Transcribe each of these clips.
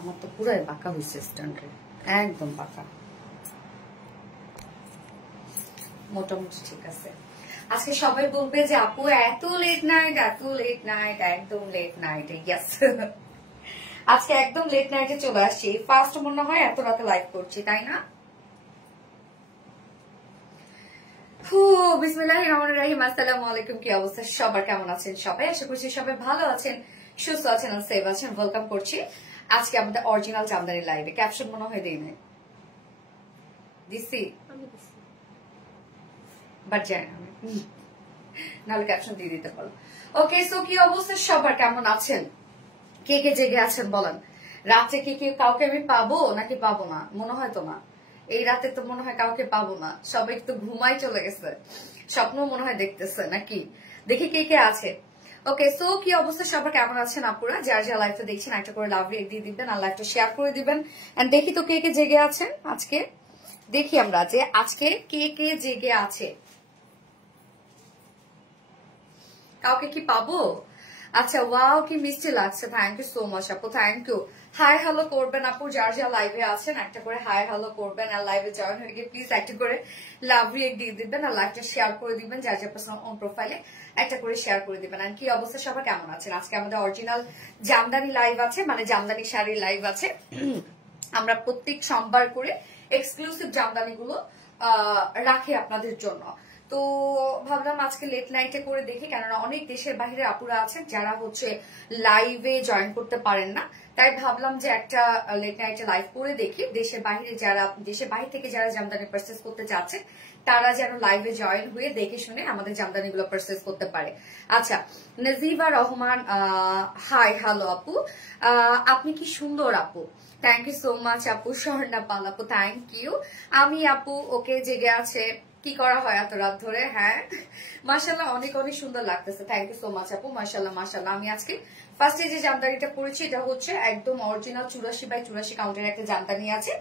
আমার তো পুরাই বাঁকা হয়েছে স্ট্যান্ডে, একদম বাঁকা, মোটামুটি ঠিক আছে। আজকে সবাই বলবে যে আপু এত লেট নাইট, এত লেট নাইট, একদম লেট নাইট। ইয়েস, আজকে একদম লেট নাইটে চলে আসছি। ফার্স্ট মনে হয় এত রাতে লাইভ করছি, তাই না? বিসমিল্লাহির রহমানির রহিম। আসসালামু আলাইকুম। কি অবস্থা সবার, কেমন আছেন সবাই? আশা করছি সবাই ভালো আছেন, সুস্থ আছেন, সেফ আছেন। ওয়েলকাম করছি আজকে আমাদের অরিজিনাল জামদানি লাইভে। ক্যাপশন মনে হয় দেই নাই, দিছি বাট জানি না, নাহলে ক্যাপশন দিয়ে দিতে পারো। ওকে, সো কি অবস্থা সবার, কেমন আছেন? কে কে জেগে আছেন বলেন? রাতে কে কাউকে আমি পাবো নাকি পাবো না? মনে হয় তো না, এই রাতে তো মনে হয় কাউকে পাবো না, সবাই তো ঘুমাই চলে গেছে, স্বপ্ন মনে হয় দেখতেছে নাকি। দেখি কে কে আছে। ওকে, সো কি অবস্থা সবার, কেমন আছেন আপুরা? যার যা লাইভটা দেখছেন একটা করে লাভ রেট দিয়ে দিবেন আর লাইভটা শেয়ার করে দিবেন। এন্ড দেখি তো কে কে জেগে আছেন আজকে। দেখি আমরা যে আজকে কে কে জেগে আছে। কাউকে কি পাবো? আচ্ছা, ওয়াও কি মিষ্টি লাগছে, থ্যাংক ইউ সো মাচ আপু, থ্যাংক ইউ। হাই হ্যালো করবেন আপু, যার যা লাইভে আছেন একটা করে হাই হ্যালো করবেন। আর লাইভে জয়েন হয়ে গিয়ে প্লিজ একটা করে লাভ রিয়েক্ট দিয়ে দিবেন আর লাইভটা শেয়ার করে দিবেন, যার যা পার্সোনাল অন প্রোফাইলে একটা করে শেয়ার করে দিবেন। আর কি অবস্থা সবার, কেমন আছেন? আজকে আমাদের অরিজিনাল জামদানি লাইভ আছে, মানে জামদানি শাড়ির লাইভ আছে। আমরা প্রত্যেক সোমবার করে এক্সক্লুসিভ জামদানি গুলো রাখি আপনাদের জন্য। তো ভাবলাম আজকে লেট নাইটে করে দেখি, কেননা অনেক দেশের বাইরে আপুরা আছেন যারা হচ্ছে লাইভে জয়েন করতে পারেন না, তাই ভাবলাম যে একটা লেট নাইটে লাইভ করে দেখি। দেশের বাইরে থেকে যারা জামদানি পারচেস করতে যাচ্ছে তারা যেন লাইভে জয়েন হয়ে দেখে শুনে আমাদের জামদানি গুলো পারচেস করতে পারে। আচ্ছা, নাজিবা রহমান, হাই হ্যালো আপু, আপনি কি সুন্দর আপু, থ্যাংক ইউ সো মাচ আপু। স্বর্ণা পাল আপু, থ্যাংক ইউ। আমি আপু, ওকে জেগে আছে, কি করা হয় এত রাত ধরে? হ্যাঁ, মাশাআল্লাহ, অনেক অনেক সুন্দর লাগতেছে, থ্যাংক ইউ সো মাচ আপু। মাশাআল্লাহ মাশাআল্লাহ। আমি আজকে ফার্স্টে যে জামদানিটা পরেছি এটা হচ্ছে একদম অরিজিনাল 84/84 কাউন্টের একটা জামদানি আছে,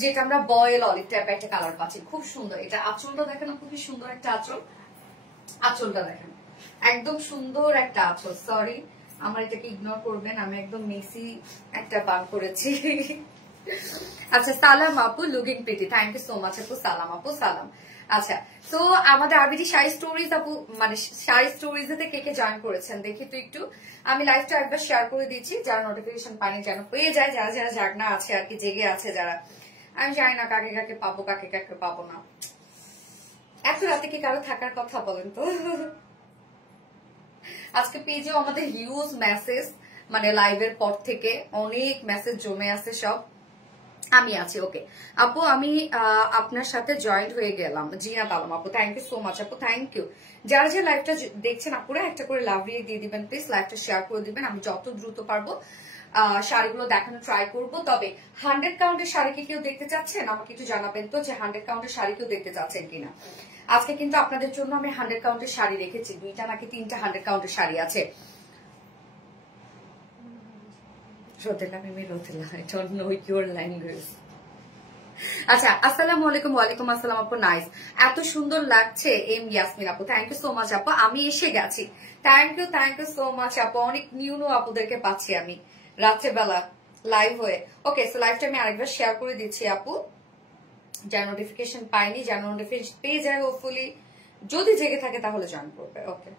যেটা আমরা বয়েল অলিভ টাইপ একটা কালার পাচ্ছি, খুব সুন্দর। এটা আঁচলটা দেখেন, খুবই সুন্দর একটা আঁচল, আঁচলটা দেখেন একদম সুন্দর একটা আঁচল। সরি, আমার এটাকে ইগনোর করবেন, আমি একদম মেসি একটা বান করেছি। আচ্ছা, সালাম আপু, looking pretty, thank you so much আপু। সালাম আপু, সালাম। আচ্ছা, তো আমাদের আরবিটি শাড়ি স্টোরিজ আপু, মানে শাড়ি স্টোরিজ এতে কে কে জয়েন করেছেন দেখি তো একটু। আমি লাইভটা একবার শেয়ার করে দিচ্ছি, যারা নোটিফিকেশন পানি যেন পেয়ে যায়, যারা যারা জাগনা আছে আর কি, জেগে আছে যারা। আমি জানি না কাকে কাকে পাবো, কাকে কাকে পাবো না। এত রাতে কি কারো থাকার কথা বলেন তো? আজকে পেজেও আমাদের হিউজ মেসেজ, মানে লাইভের পর থেকে অনেক মেসেজ জমে আছে সব। আমি আছি। ওকে আপু, আমি আপনার সাথে জয়েন্ট হয়ে গেলাম। জিনা বালাম আপু, থ্যাংক ইউ সো মাচ আপু, থ্যাংক ইউ। যারা যে লাইভটা দেখছেন আপুরা একটা করে লাভ রিয়েক্ট দিয়ে দিবেন প্লিজ, লাইভটা শেয়ার করে দিবেন। আমি যত দ্রুত পারবো শাড়িগুলো দেখানো ট্রাই করবো। তবে 100 কাউন্টের শাড়ি কি কেউ দেখতে চাচ্ছেন? আমাকে একটু জানাবেন তো যে 100 কাউন্টের শাড়ি কেউ দেখতে চাচ্ছেন কিনা। আজকে কিন্তু আপনাদের জন্য আমি 100 কাউন্টের শাড়ি রেখেছি, 2টা নাকি 3টা 100 কাউন্টের শাড়ি আছে। আচ্ছা, আসসালামু আলাইকুম। ওয়ালাইকুম আসসালাম আপু, নাইস, এত সুন্দর লাগছে এম ইয়াসমিন আপু, থ্যাংক ইউ সো মাচ আপু। আমি এসে গেছি, থ্যাংক ইউ সো মাচ আপু। অনেক নিউ আপুদেরকে পাচ্ছি আমি রাত্রেবেলা লাইভ হয়ে। ওকে, সো লাইভটা আমি আরেকবার শেয়ার করে দিচ্ছি আপু, যার নোটিফিকেশন পাইনি, যার নোটিফিকেশন পেয়ে যায় হোপফুলি, যদি জেগে থাকে তাহলে জয়েন করবে। ওকে,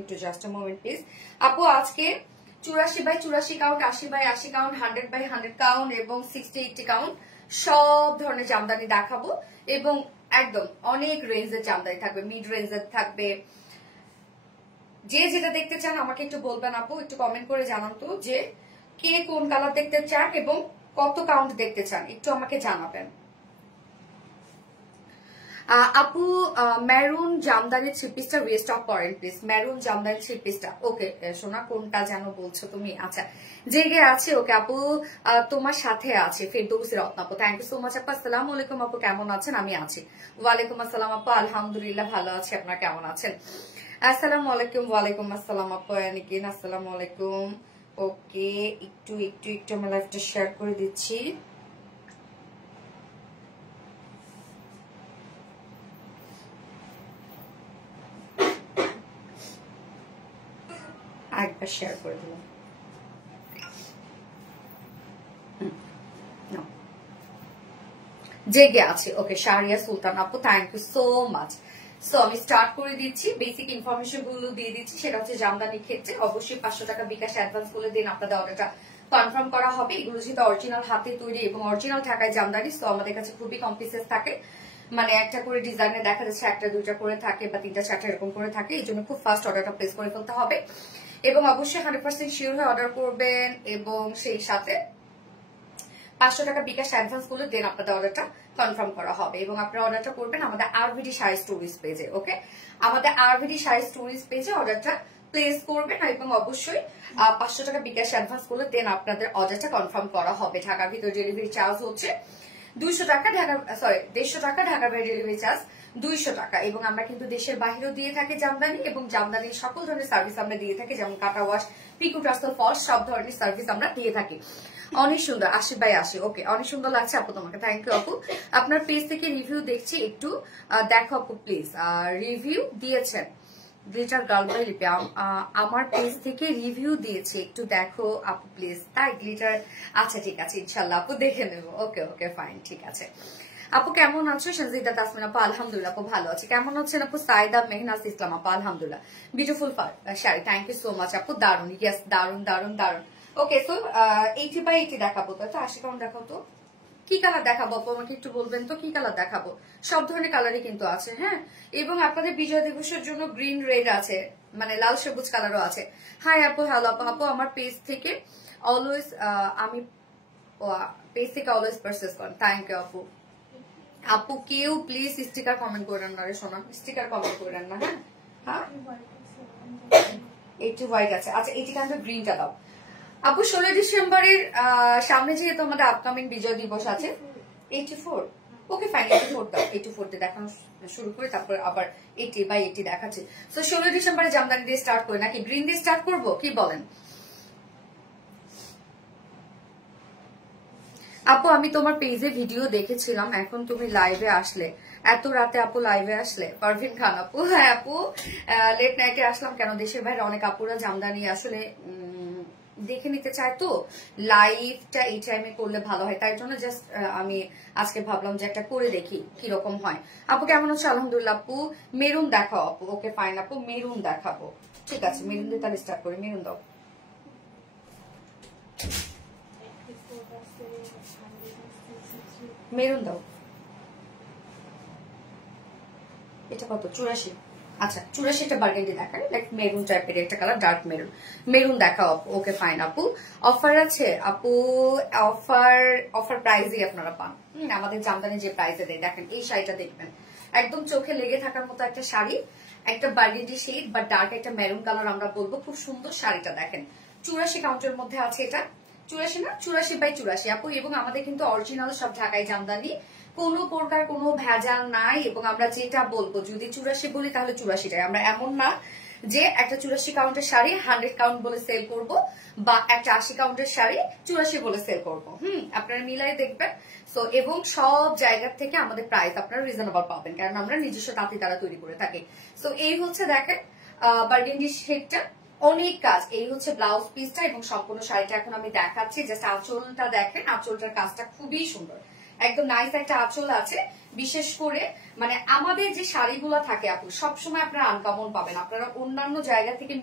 একটু জাস্ট আ মোমেন্ট প্লিজ আপু। আজকে 84/84 কাউন্ট, 80/80 কাউন্ট, 100/100 কাউন্ট এবং 60/80 কাউন্ট সব ধরনের জামদানি দেখাবো, এবং একদম অনেক রেঞ্জের জামদানি থাকবে, মিড রেঞ্জের থাকবে। যে যেটা দেখতে চান আমাকে একটু বলবেন আপু, একটু কমেন্ট করে জানান তো যে কে কোন কালার দেখতে চান এবং কত কাউন্ট দেখতে চান, একটু আমাকে জানাবেন। আপু, মেরুন জামদানি 3 পিসটা রিস্টক করেন প্লিজ, মেরুন জামদানি 3 পিসটা। ওকে সোনা, কোনটা যেন বলছো তুমি? আচ্ছা, জেগে আছে। ওকে আপু, তোমার সাথে আছে ফেরদৌসী রত্ন আপু, থ্যাংক ইউ সো মাচ আপু। আসসালামু আলাইকুম আপু, কেমন আছেন? আমি আছি। ওয়ালাইকুম আসসালাম আপু, আলহামদুলিল্লাহ ভালো আছি, আপনারা কেমন আছেন? আসসালামু আলাইকুম। ওয়ালাইকুম আসসালাম আপু, নিকিন আসসালামু আলাইকুম। ওকে, একটু একটু একটু আমার লাইভটা শেয়ার করে দিচ্ছি। একবার শেয়ার করে দিলাম। জেগে আছে। ওকে, শাহরিয়া সুলতান আপু, thank you so much. So আমি স্টার্ট করে দিচ্ছি, বেসিক ইনফরমেশন গুলো দিয়ে দিচ্ছি। সেটা হচ্ছে জামদানির ক্ষেত্রে অবশ্যই 500 টাকা বিকাশ অ্যাডভান্স করে দিন, আপনাদের অর্ডারটা কনফার্ম করা হবে। এগুলো যেহেতু অরিজিনাল হাতে তৈরি এবং অরিজিনাল ঢাকায় জামদানি, তো আমাদের কাছে খুবই কম পিসেস থাকে, মানে একটা করে ডিজাইনে দেখা যাচ্ছে একটা দুইটা করে থাকে বা তিনটা চারটা এরকম করে থাকে। এই জন্য খুব ফাস্ট অর্ডারটা প্লেস করে ফেলতে হবে এবং অবশ্যই 100% শিওর হয়ে অর্ডার করবেন এবং সেই সাথে 500 টাকা বিকাশ অ্যাডভান্স করলে দেন আপনাদের অর্ডারটা কনফার্ম করা হবে এবং আপনারা অর্ডারটা করবেন আমাদের আরভিডি শাড়ি স্টোরিজ পেজে। ওকে, আমাদের আরভিডি শাড়ি স্টোরিজ পেজে অর্ডারটা প্লেস করবেন এবং অবশ্যই 500 টাকা বিকাশ অ্যাডভান্স করলে দেন আপনাদের অর্ডারটা কনফার্ম করা হবে। ঢাকার ভিতর ডেলিভারি চার্জ হচ্ছে 200 টাকা, 150 টাকা, ঢাকার বাইরে ডেলিভারি চার্জ 200 টাকা এবং আমরা কিন্তু দেশের বাহিরেও দিয়ে থাকি জামদানি এবং জামদানির সকল ধরনের সার্ভিস আমরা দিয়ে থাকি, যেমন কাটা ওয়াশ, পিকু টাসেল, ফলস, সব ধরনের সার্ভিস আমরা দিয়ে থাকি। অনেক সুন্দর, 80/80। ওকে, অনেক সুন্দর লাগছে আপু তোমাকে, থ্যাংক ইউ আপু। আপনার পেজ থেকে রিভিউ দেখছি, একটু দেখো আপু প্লিজ। রিভিউ দিয়েছেন গ্লিটার গার্ল বাই লিপি, আমার পেজ থেকে রিভিউ দিয়েছে, একটু দেখো আপু প্লিজ। তাই গ্লিটার, আচ্ছা ঠিক আছে, ইনশাল্লাহ আপু দেখে নেবো। ওকে ওকে ফাইন, ঠিক আছে। আপু কেমন আছো? সঞ্জিদা তাসমিন আপু, আলহামদুলিল্লাহ আপু ভালো আছে। কেমন আছেন আপু? সাইদা মেহনাজ ইসলাম আপু, আলহামদুলিল্লাহ। Beautiful sari, thank you so much আপু, দারুন। ইয়েস, দারুন দারুন দারুন। ওকে, সো 80/80 দেখাবো তো, 80 কাউন্ট দেখাবো তো। কি কালার দেখাবো আপু আমাকে একটু বলবেন তো, কি কালার দেখাবো? সব ধরনের কালারই কিন্তু আছে, হ্যাঁ। এবং আপনাদের বিজয় দিবসের জন্য গ্রিন রেড আছে, মানে লাল সবুজ কালারও আছে। হাই আপু, হ্যালো আপু। আপু আমার পেজ থেকে অলওয়েজ, আমি পেজ থেকে অলওয়েজ পারচেজ করেন, থ্যাংক ইউ আপু। আপু কেউ প্লিজ স্টিকার কমেন্ট করেন না রে সোনা, স্টিকার কমেন্ট করেন না, হ্যাঁ হ্যাঁ। 80 হোয়াইট আছে, আচ্ছা 80 কালার গ্রিনটা দাও আপু। 16 ডিসেম্বরের সামনে যেহেতু আমাদের আপকামিং বিজয় দিবস আছে। 84, ওকে ফাইন, 84 দাও। 84 তে দেখানো শুরু করে তারপর আবার 80/80 দেখাচ্ছে। তো 16 ডিসেম্বরে জামদানি দিয়ে স্টার্ট করে নাকি গ্রিন দিয়ে স্টার্ট করবো, কি বলেন আপু? আমি তোমার পেজে ভিডিও দেখেছিলাম, এখন তুমি লাইভে আসলে, এত রাতে আপু লাইভে আসলে? পারভিন খান আপু, হ্যাঁ আপু লেট নাইটে আসলাম, কেন দেশের বাইরে অনেক আপুরা জামদানি আসলে দেখে নিতে চায়, তো লাইভটা এই টাইমে করলে ভালো হয়, তাই জন্য জাস্ট আমি আজকে ভাবলাম যে একটা করে দেখি কিরকম হয়। আপু কেমন হচ্ছে? আলহামদুলিল্লাহ আপু। মেরুন দেখাও আপু। ওকে ফাইন আপু, মেরুন দেখাবো, ঠিক আছে। মেরুন দিয়ে তাহলে স্টার্ট করি, মেরুন দাও। মেরুন দাও। এটা কত? 84। আচ্ছা 84টা বার্গেন্ডি দেখায়, লাইক মেরুন টাইপের একটা কালার, ডার্ক মেরুন। মেরুন দেখাও আপু। ওকে ফাইন আপু। অফার আছে আপু? অফার প্রাইজই আপনারা পান, আমাদের জামদানি যে প্রাইসে দেয়। দেখেন এই শাড়িটা দেখবেন, একদম চোখে লেগে থাকার মতো একটা শাড়ি, একটা বার্গেন্ডি শেড বা ডার্ক একটা মেরুন কালার আমরা বলবো, খুব সুন্দর শাড়িটা দেখেন। 84 কাউন্টের মধ্যে আছে এটা। 84 না, 84/84 আপু। এবং আমাদের কিন্তু অরিজিনাল সব ঢাকাই জামদানি, কোনো প্রকার কোনো ভেজাল নাই। এবং আমরা যেটা বলবো, যদি 84 বলি তাহলে 84টাই, আমরা এমন না যে একটা 84 কাউন্টের শাড়ি 100 কাউন্ট বলে সেল করব বা একটা 80 কাউন্টের শাড়ি 84 বলে সেল করব। আপনারা মিলাই দেখবেন। সো এবং সব জায়গা থেকে আমাদের প্রাইস আপনারা রিজনেবল পাবেন, কারণ আমরা নিজস্ব তাঁতি দ্বারা তৈরি করে থাকি। সো এই হচ্ছে দেখেন বার্গেন্ডি শেডটা, অনেক কাজ। এই হচ্ছে ব্লাউজ পিসটা এবং সম্পূর্ণ শাড়িটা এখন আমি দেখাচ্ছি। জাস্ট আঁচলটা দেখেন, আঁচলটার কাজটা খুবই সুন্দর, একদম নাইস একটা আঁচল আছে। বিশেষ করে মানে আমাদের যে শাড়িগুলো থাকে আপু, সবসময় আপনারা আনকমন পাবেন। আপনারা অন্যান্য জায়গা থেকে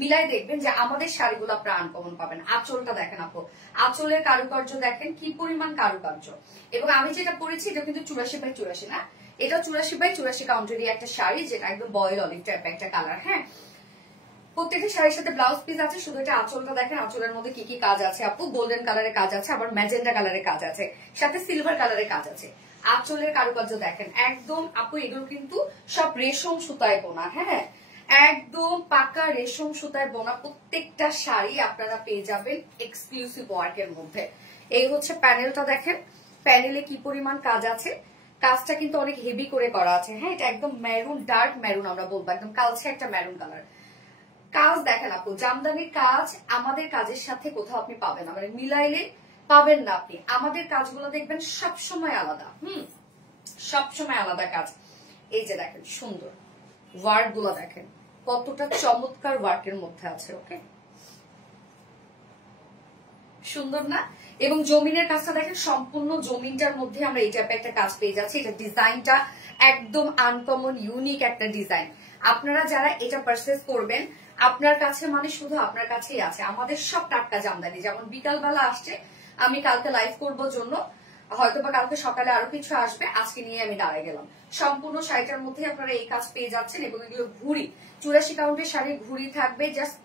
মিলাই দেখবেন যে আমাদের শাড়িগুলো আপনারা আনকমন পাবেন। আঁচলটা দেখেন আপু, আঁচলের কারুকার্য দেখেন কি পরিমাণ কারুকার্য। এবং আমি যেটা পরেছি এটা কিন্তু 84/84 না, এটা 84/84 কাউন্টেরই একটা শাড়ি, যেটা একদম বয়েল অলিভ টাইপ একটা কালার। হ্যাঁ, প্রত্যেকটা শাড়ির সাথে ব্লাউজ পিস আছে। শুধু এটা আঁচলটা দেখেন, আঁচলের মধ্যে কি কি কাজ আছে আপু। গোল্ডেন কালারের কাজ আছে, আবার ম্যাজেন্ডা কালারের কাজ আছে, সাথে সিলভার কালারের কাজ আছে। আঁচলের কারুকার্য দেখেন একদম আপু, এগুলো কিন্তু সব রেশম সুতায় বোনা। হ্যাঁ, একদম পাকা রেশম সুতায় বোনা প্রত্যেকটা শাড়ি আপনারা পেয়ে যাবেন এক্সক্লুসিভ ওয়ার্কের মধ্যে। এই হচ্ছে প্যানেলটা দেখেন, প্যানেলে কি পরিমাণ কাজ আছে। কাজটা কিন্তু অনেক হেভি করে করা আছে। হ্যাঁ, এটা একদম মেরুন, ডার্ক মেরুন আমরা বলবো, একদম কালচে একটা মেরুন কালার। কাজ দেখেন আপু, জামদানির কাজ আমাদের কাজের সাথে কোথাও আপনি পাবেন না, মানে মিলাইলে পাবেন না আপনি। আমাদের কাজগুলো দেখবেন সবসময় আলাদা, সবসময় আলাদা কাজ। এই যে দেখেন সুন্দর ওয়ার্ক গুলো দেখেন কতটা চমৎকার ওয়ার্কের মধ্যে আছে। ওকে, সুন্দর না? এবং জমিনের কাজটা দেখেন, সম্পূর্ণ জমিনটার মধ্যে আমরা এই টাইপের একটা কাজ পেয়ে যাচ্ছি। এটা ডিজাইনটা একদম আনকমন ইউনিক একটা ডিজাইন। আপনারা যারা এটা পারচেজ করবেন, আপনার কাছে মানে শুধু আপনার কাছেই আছে। আমাদের সব টাটকা জামদানি, যেমন বিকালবেলা আসছে, আমি কালকে লাইভ করবো জন্য, হয়তোবা কালকে সকালে আরো কিছু আসবে, আজকে নিয়ে আমি দাঁড়ায় গেলাম। সম্পূর্ণ শাড়িটার মধ্যে আপনারা এই কাজ পেয়ে যাচ্ছেন। এবং এগুলো ঘুড়ি, 84 কাউন্টের শাড়ির ঘুড়ি থাকবে, জাস্ট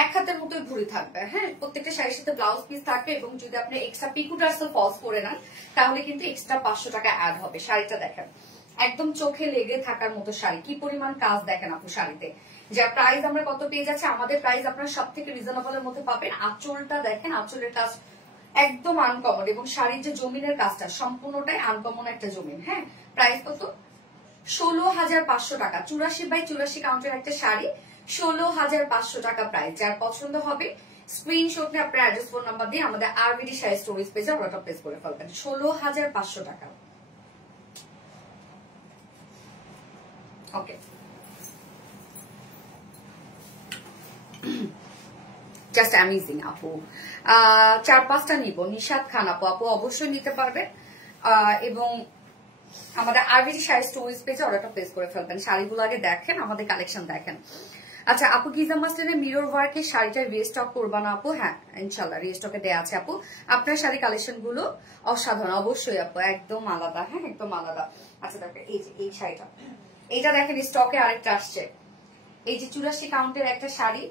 এক হাতের মতোই ঘুড়ি থাকবে। হ্যাঁ, প্রত্যেকটা শাড়ির সাথে ব্লাউজ পিস থাকবে। এবং যদি আপনি এক্সট্রা পিকো টার্সেল ফলস করে নেন, তাহলে কিন্তু এক্সট্রা 500 টাকা অ্যাড হবে। শাড়িটা দেখেন, একদম চোখে লেগে থাকার মতো শাড়ি। কি পরিমাণ কাজ দেখেন আপু শাড়িতে। যার প্রাইস আমরা কত পেয়ে যাচ্ছে, আমাদের প্রাইস আপনারা সব থেকে রিজনেবলের মধ্যে পাবেন। আঁচলটা দেখেন, আঁচলের কাজ একদম আনকমন, এবং শাড়ির যে জমিনের কাজটা সম্পূর্ণটাই আনকমন একটা জমিন। হ্যাঁ, প্রাইস কত? 16,500 টাকা। 84x84 কাউন্টের একটা শাড়ি, 16,500 টাকা প্রাইস। যার পছন্দ হবে স্ক্রিনশট নিয়ে আপনার অ্যাড্রেস ফোন নাম্বার দিয়ে আমাদের আরবিডি শাড়ি স্টোরেজ পেজে অর্ডার প্লেস করে ফেলবেন। 16,500 টাকা। ওকে, জাস্ট অ্যামেজিং আপু। 4-5টা নিব। নিশাদ খান আপু, আপু অবশ্যই নিতে পারবেন। এবং আমাদের আরবিডি শাড়ি স্টোরেজ পেজে অর্ডারটা প্লেস করে ফেলবেন। শাড়িগুলো আগে দেখেন, আমাদের কালেকশন দেখেন। আচ্ছা আপু, গিজা মাসলিনের মিরর ওয়ার্কের শাড়িটা রিস্টক করবা না আপু? হ্যাঁ ইনশাল্লাহ রিস্টকে দেওয়া আছে আপু। আপনার শাড়ি কালেকশন গুলো অসাধারণ, অবশ্যই আপু, একদম আলাদা। হ্যাঁ, একদম আলাদা। আচ্ছা দেখেন, এই যে এই শাড়িটা, এইটা দেখেন স্টকে আরেকটা আসছে। এই যে 84 কাউন্টের একটা শাড়ি,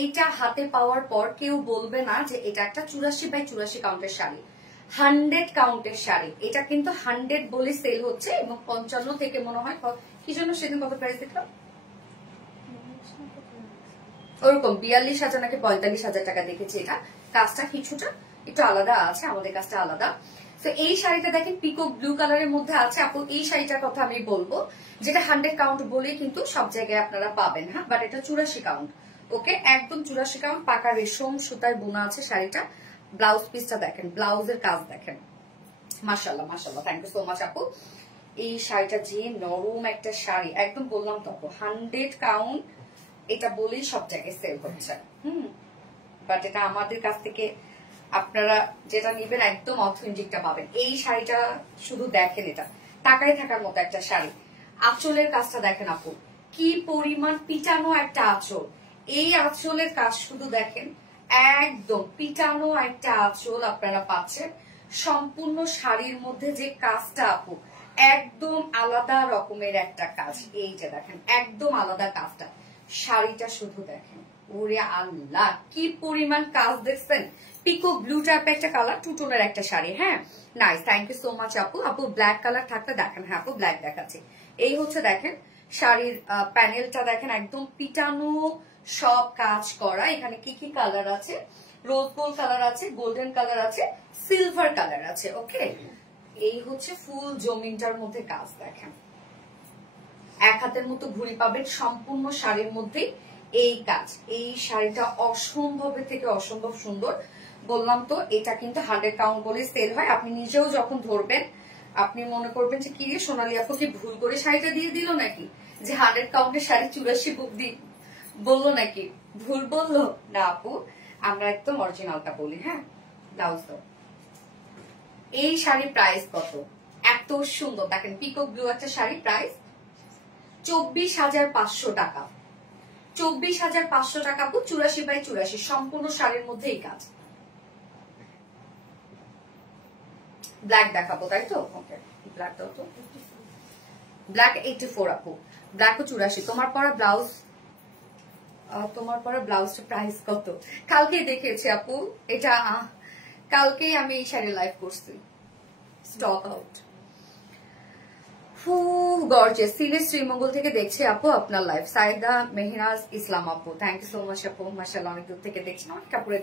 এইটা হাতে পাওয়ার পর কেউ বলবে না যে এটা একটা 84x84 কাউন্টের শাড়ি। 100 কাউন্টের শাড়ি। এটা কিন্তু 100 বলে সেল হচ্ছে। এবং 55 থেকে মনে হয়, কি জন্য সেদিন কত প্রাইস দেখলাম, ওরকম 42,000 নাকি 45,000 টাকা দেখেছি। এটা কাজটা কিছুটা একটু আলাদা আছে, আমাদের কাজটা আলাদা। তো এই শাড়িটা দেখেন পিকক ব্লু কালারের মধ্যে আছে আপু। এই শাড়িটার কথা আমি বলবো, যেটা 100 কাউন্ট বলেই কিন্তু সব জায়গায় আপনারা পাবেন। হ্যাঁ, বাট এটা 84 কাউন্ট। ওকে, একদম 84 কাউন্ট, পাকা রেশম সুতায় বোনা আছে শাড়িটা। ব্লাউজ পিসটা দেখেন, ব্লাউজের কাজ দেখেন, মাশাআল্লাহ মাশাআল্লাহ। থ্যাংক ইউ সো মাচ আপু। এই শাড়িটা যে নরম একটা শাড়ি, একদম বললাম তো 100 কাউন্ট, এটা বলেই সব জায়গায় সেল হচ্ছে। বাট এটা আমাদের কাছ থেকে আপনারা যেটা নিবেন একদম অথেন্টিকটা পাবেন। এই শাড়িটা শুধু দেখেন, এটা টাকায় থাকার মতো একটা শাড়ি। আঁচলের কাজটা দেখেন আপু, কি পরিমাণ পিটানো একটা আঁচল। এই আঁচলের কাজ শুধু দেখেন, একদম পিটানো একটা আঁচল আপনারা পাচ্ছেন। সম্পূর্ণ শাড়ির মধ্যে যে কাজটা আপু, একদম আলাদা রকমের একটা কাজ। এই যে দেখেন, একদম আলাদা কাজটা। শাড়িটা শুধু দেখেন, ওরে আল্লাহ কি পরিমাণ কাজ দেখছেন। পিকো ব্লু টাইপের একটা কালার, টু টোনের একটা শাড়ি। হ্যাঁ, nice, thank you so much আপু। আপু ব্ল্যাক কালার থাকতে দেখেন। হ্যাঁ আপু, ব্ল্যাক দেখাচ্ছি। এই হচ্ছে দেখেন শাড়ির প্যানেলটা দেখেন, একদম পিটানো সব কাজ করা। এখানে কি কি কালার আছে, রোজ গোল্ড কালার আছে, গোল্ডেন কালার আছে, সিলভার কালার আছে। ওকে, এই হচ্ছে ফুল জমিনটার মধ্যে কাজ দেখেন। এক হাতের মতো ঘুড়ি পাবেন সম্পূর্ণ শাড়ির মধ্যে এই কাজ। এই শাড়িটা অসম্ভবের থেকে অসম্ভব সুন্দর। বললাম তো, এটা কিন্তু 100 কাউন্ট বলে সেল হয়। আপনি নিজেও যখন ধরবেন, আপনি মনে করবেন যে কি সোনালী আপু কি ভুল করে শাড়িটা দিয়ে দিল নাকি, যে 100 কাউন্টের শাড়ি 84 বুক দি বললো নাকি, ভুল বললো না আপু, আমরা একদম অরিজিনালটা বলি। হ্যাঁ, ব্লাউজ দাও। এই শাড়ির প্রাইস কত, এত সুন্দর দেখেন, পিকক ব্লু একটা শাড়ি, প্রাইস 24,500 টাকা। 24,500 টাকা আপু, 84x84 সম্পূর্ণ শাড়ির মধ্যে এই কাজ। ব্ল্যাক দেখাবো তাই তো? ওকে, ব্ল্যাক দাও তো। ব্ল্যাক 84 আপু, ব্ল্যাক 84। তোমার পরা ব্লাউজ, তোমার পরা ব্লাউজটা প্রাইস কত? কালকে দেখেছি আপু, এটা কালকেই আমি এই শাড়ি লাইভ করছি। Stock out. Gorgeous. Sylhet Sreemangal থেকে দেখছি আপু আপনার লাইভ। সাইদা মেহরাজ ইসলাম আপু, থ্যাংক ইউ সো মাচ আপু। মাশাআল্লাহ, অনেক দূর থেকে দেখছি, অনেক কাপড়ে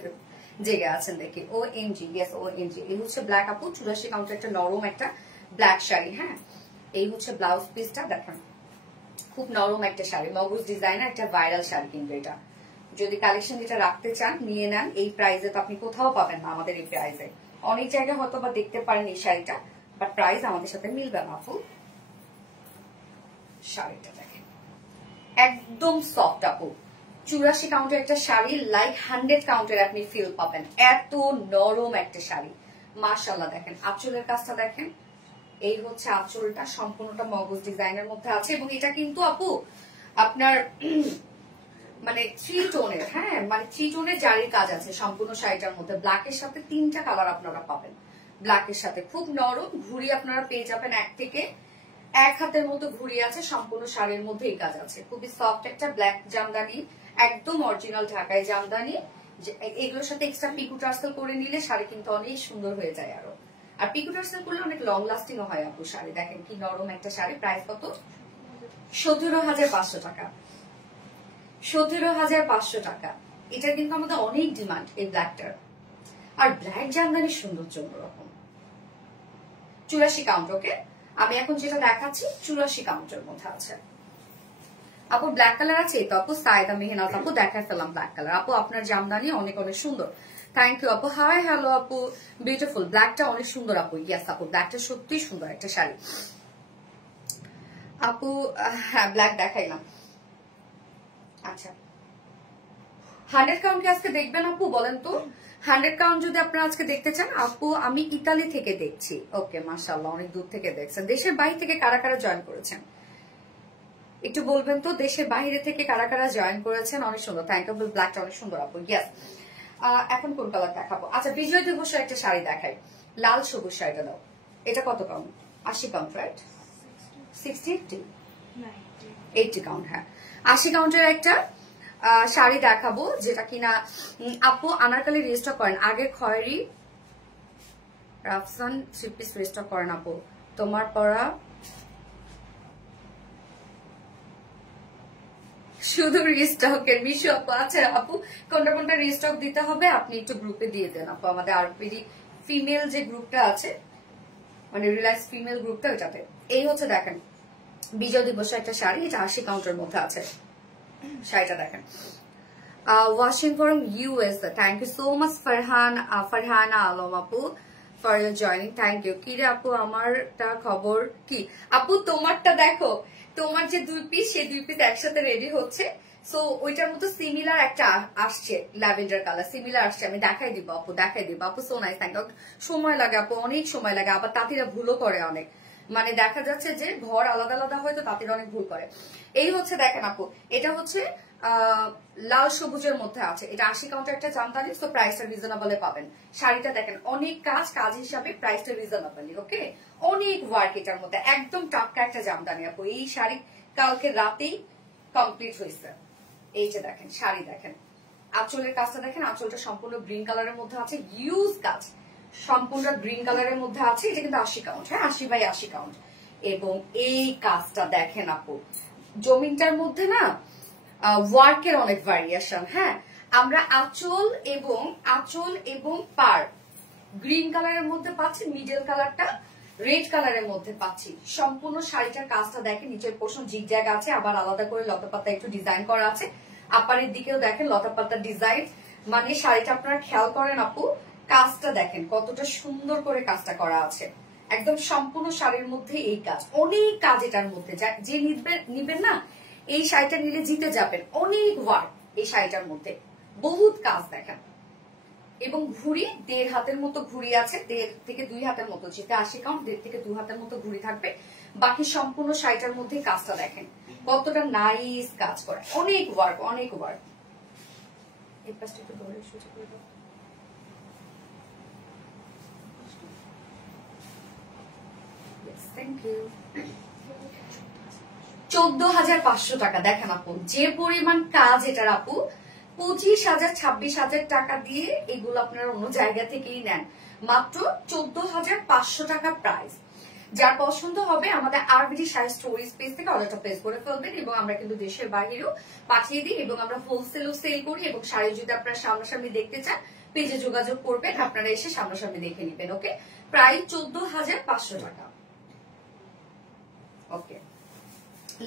জেগে আছেন দেখি। ও এম জি, ইয়েস ও এম জি। এই হচ্ছে ব্ল্যাক আপু, 84 কাউন্টের একটা নরম একটা ব্ল্যাক শাড়ি। হ্যাঁ, এই হচ্ছে ব্লাউজ পিসটা দেখেন, খুব নরম একটা শাড়ি, মগজ ডিজাইনার একটা ভাইরাল শাড়ি। কিন্তু এটা যদি কালেকশন যেটা রাখতে চান নিয়ে নেন। এই প্রাইসে তো আপনি কোথাও পাবেন না আমাদের এই প্রাইসে। অনেক জায়গায় হয়তো বা দেখতে পারেন এই শাড়িটা, বাট প্রাইস আমাদের সাথে মিলবে না আপু। শাড়িটা দেখেন, একদম সফট আপু, 84 কাউন্টের একটা শাড়ি লাইক 100 কাউন্টের আপনি ফিল পাবেন, এত নরম একটা শাড়ি। মাশাআল্লাহ দেখেন আঁচলের কাজটা দেখেন, এই হচ্ছে আঁচলটা, সম্পূর্ণটা মগজ ডিজাইনের মধ্যে আছে এবং এটা কিন্তু আপু আপনার মানে 3 টোনের, হ্যাঁ মানে 3 টোনের জারির কাজ আছে সম্পূর্ণ শাড়িটার মধ্যে। ব্ল্যাকের সাথে 3টা কালার আপনারা পাবেন, ব্ল্যাকের সাথে খুব নরম ঘুড়ি আপনারা পেয়ে যাবেন, 1 থেকে 1 হাতের মতো ঘুড়ি আছে, সম্পূর্ণ শাড়ির মধ্যে এই কাজ আছে। খুবই সফট একটা ব্ল্যাক জামদানি, একদম অরিজিনাল ঢাকাই জামদানি। এগুলোর সাথে এক্সট্রা পিকো টার্সেল করে নিলে শাড়ি কিন্তু অনেক সুন্দর হয়ে যায় আরো, আর পিকো টার্সেল করলে অনেক লং লাস্টিং হয় আপু শাড়ি। দেখেন কি নরম একটা শাড়ি, প্রাইস কত? 17,500 টাকা। 17,500 টাকা। এটা কিন্তু আমাদের অনেক ডিমান্ড এই ব্ল্যাকটার, আর ব্ল্যাক জামদানির সৌন্দর্য অন্যরকম। 84 কাউন্ট। ওকে, আমি এখন যেটা দেখাচ্ছি 84 কাউন্টের মধ্যে আছে। আপু ব্ল্যাক কালার আছে তো আপু, সাইদা মেহনাজ আপু দেখায় ফেলাম ব্ল্যাক কালার। আপু আপনার জামদানি অনেক অনেক সুন্দর, থ্যাংক ইউ আপু। হাই হ্যালো আপু, বিউটিফুল, ব্ল্যাকটা অনেক সুন্দর আপু। ইয়েস আপু, ব্ল্যাকটা সত্যিই সুন্দর একটা শাড়ি আপু। হ্যাঁ ব্ল্যাক দেখাইলাম। আচ্ছা 100 কাউন্ট কি আজকে দেখবেন আপু বলেন তো? 100 কাউন্ট যদি আপনারা আজকে দেখতে চান আপু, আমি ইতালি থেকে দেখছি। ওকে মাশাআল্লাহ, অনেক দূর থেকে দেখছেন। দেশের বাইরে থেকে কারা কারা জয়েন করেছেন একটু বলবেন তো, দেশের বাইরে থেকে কারা কারা জয়েন করেছেন? অনেক সুন্দর, থ্যাংক ইউ। ব্ল্যাকটা অনেক সুন্দর আপু। ইয়েস, এখন কোন কালার দেখাবো? আচ্ছা বিজয় দিবসের একটা শাড়ি দেখাই, লাল সবুজ শাড়িটা দাও। এটা কত কাউন্ট? 80 count right? 60 80 কাউন্ট, হ্যাঁ 80 কাউন্টের একটা শাড়ি দেখাবো, যেটা কিনা আপু আনারকালি রিস্টক করেন, আগের খয়েরি রাফসান 3 পিস রিস্টক করেন আপু। তোমার পরা শুধু রিস্টকের মিশু আপু। আচ্ছা আপু কোনটা কোনটা রিস্টক দিতে হবে আপনি একটু গ্রুপে দিয়ে দেন আপু, আমাদের আরপিডি ফিমেল যে গ্রুপটা আছে, মানে রিল্যাক্স ফিমেল গ্রুপটা, ওইটাতে। এই হচ্ছে দেখেন বিজয় দিবসে একটা শাড়ি, এটা 80 কাউন্টের মধ্যে আছে। শাড়িটা দেখেন, washing from US. Thank you so much Farhana Alam আপু for your joining, thank you. কি রে আপু আমারটা খবর কি? আপু তোমারটা দেখো, তোমার যে 2 পিস, সেই 2 পিস একসাথে রেডি হচ্ছে। সো ওইটার মতো সিমিলার একটা আসছে, ল্যাভেন্ডার কালার সিমিলার আসছে, আমি দেখাই দিব আপু, দেখাই দিব আপু। So nice, thank you. সময় লাগে আপু, অনেক সময় লাগে, আবার তাঁতিরা ভুলও করে অনেক, মানে দেখা যাচ্ছে যে ঘর আলাদা আলাদা হয়তো তাঁতিরা অনেক ভুল করে। এই হচ্ছে দেখেন আপু, এটা হচ্ছে লাল সবুজের মধ্যে আছে, এটা 80 কাউন্টের একটা জামদানি। সো প্রাইসটা রিজনেবল পাবেন। শাড়িটা দেখেন অনেক কাজ হিসাবে প্রাইসটা রিজনেবল। ওকে, অনেক ওয়ার্ক এটার মধ্যে, একদম টাটকা একটা জামদানি আপু। এই শাড়ি কালকে রাতেই কমপ্লিট হয়েছে। এই যে দেখেন শাড়ি দেখেন, আঁচলের কাজটা দেখেন, আঁচলটা সম্পূর্ণ গ্রিন কালারের মধ্যে আছে, ইউজ কাজ সম্পূর্ণ গ্রিন কালারের মধ্যে আছে। এটা কিন্তু 80 কাউন্ট, হ্যাঁ 80/80 কাউন্ট। এবং এই কাজটা দেখেন আপু, জমিনটার মধ্যে না ওয়ার্কের অনেক ভ্যারিয়েশন। হ্যাঁ আমরা আঁচল এবং পার গ্রিন কালারের মধ্যে পাচ্ছি, মিডল কালারটা রেড কালারের মধ্যে পাচ্ছি। সম্পূর্ণ শাড়িটার কাজটা দেখেন, নিচের পোর্শন জিগজ্যাগ আছে, আবার আলাদা করে লতাপাতা একটু ডিজাইন করা আছে। আপারের দিকেও দেখেন লতাপাতার ডিজাইন, মানে শাড়িটা আপনারা খেয়াল করেন আপু, কাজটা দেখেন কতটা সুন্দর করে কাজটা করা আছে। একদম সম্পূর্ণ শাড়ির মধ্যে এই কাজ, অনেক কাজ এটার মধ্যে। যে নিবেন না, এই শাড়িটা নিলে জিতে যাবেন। অনেক ওয়ার্ক এই শাড়িটার মধ্যে, বহুত কাজ দেখেন। এবং ঘুড়ি 1.5 হাতের মতো ঘুড়ি আছে, 1.5 থেকে 2 হাতের মতো, যেটা 80 কাউন্ট 1.5 থেকে 2 হাতের মতো ঘুড়ি থাকবে। বাকি সম্পূর্ণ শাড়িটার মধ্যে কাজটা দেখেন কতটা নাইস কাজ করে, অনেক ওয়ার্ক অনেক ওয়ার্ক। এই পাশটা একটু ধরে সোজা করে দাও। Thank you. 14,500 টাকা। দেখেন আপু যে পরিমাণ কাজ এটার আপু, 25,000 26,000 টাকা দিয়ে এগুলো আপনারা অন্য জায়গা থেকেই নেন, মাত্র 14,500 টাকা প্রাইস। যার পছন্দ হবে আমাদের আরবিডি শাড়ি স্টোরিজ পেজ থেকে অর্ডারটা প্লেস করে ফেলবেন, এবং আমরা কিন্তু দেশের বাইরেও পাঠিয়ে দিই, এবং আমরা হোলসেলও সেল করি। এবং শাড়ি যদি আপনারা সামনাসামনি দেখতে চান, পেজে যোগাযোগ করবেন, আপনারা এসে সামনাসামনি দেখে নেবেন। ওকে, প্রায় 14,500 টাকা। ওকে,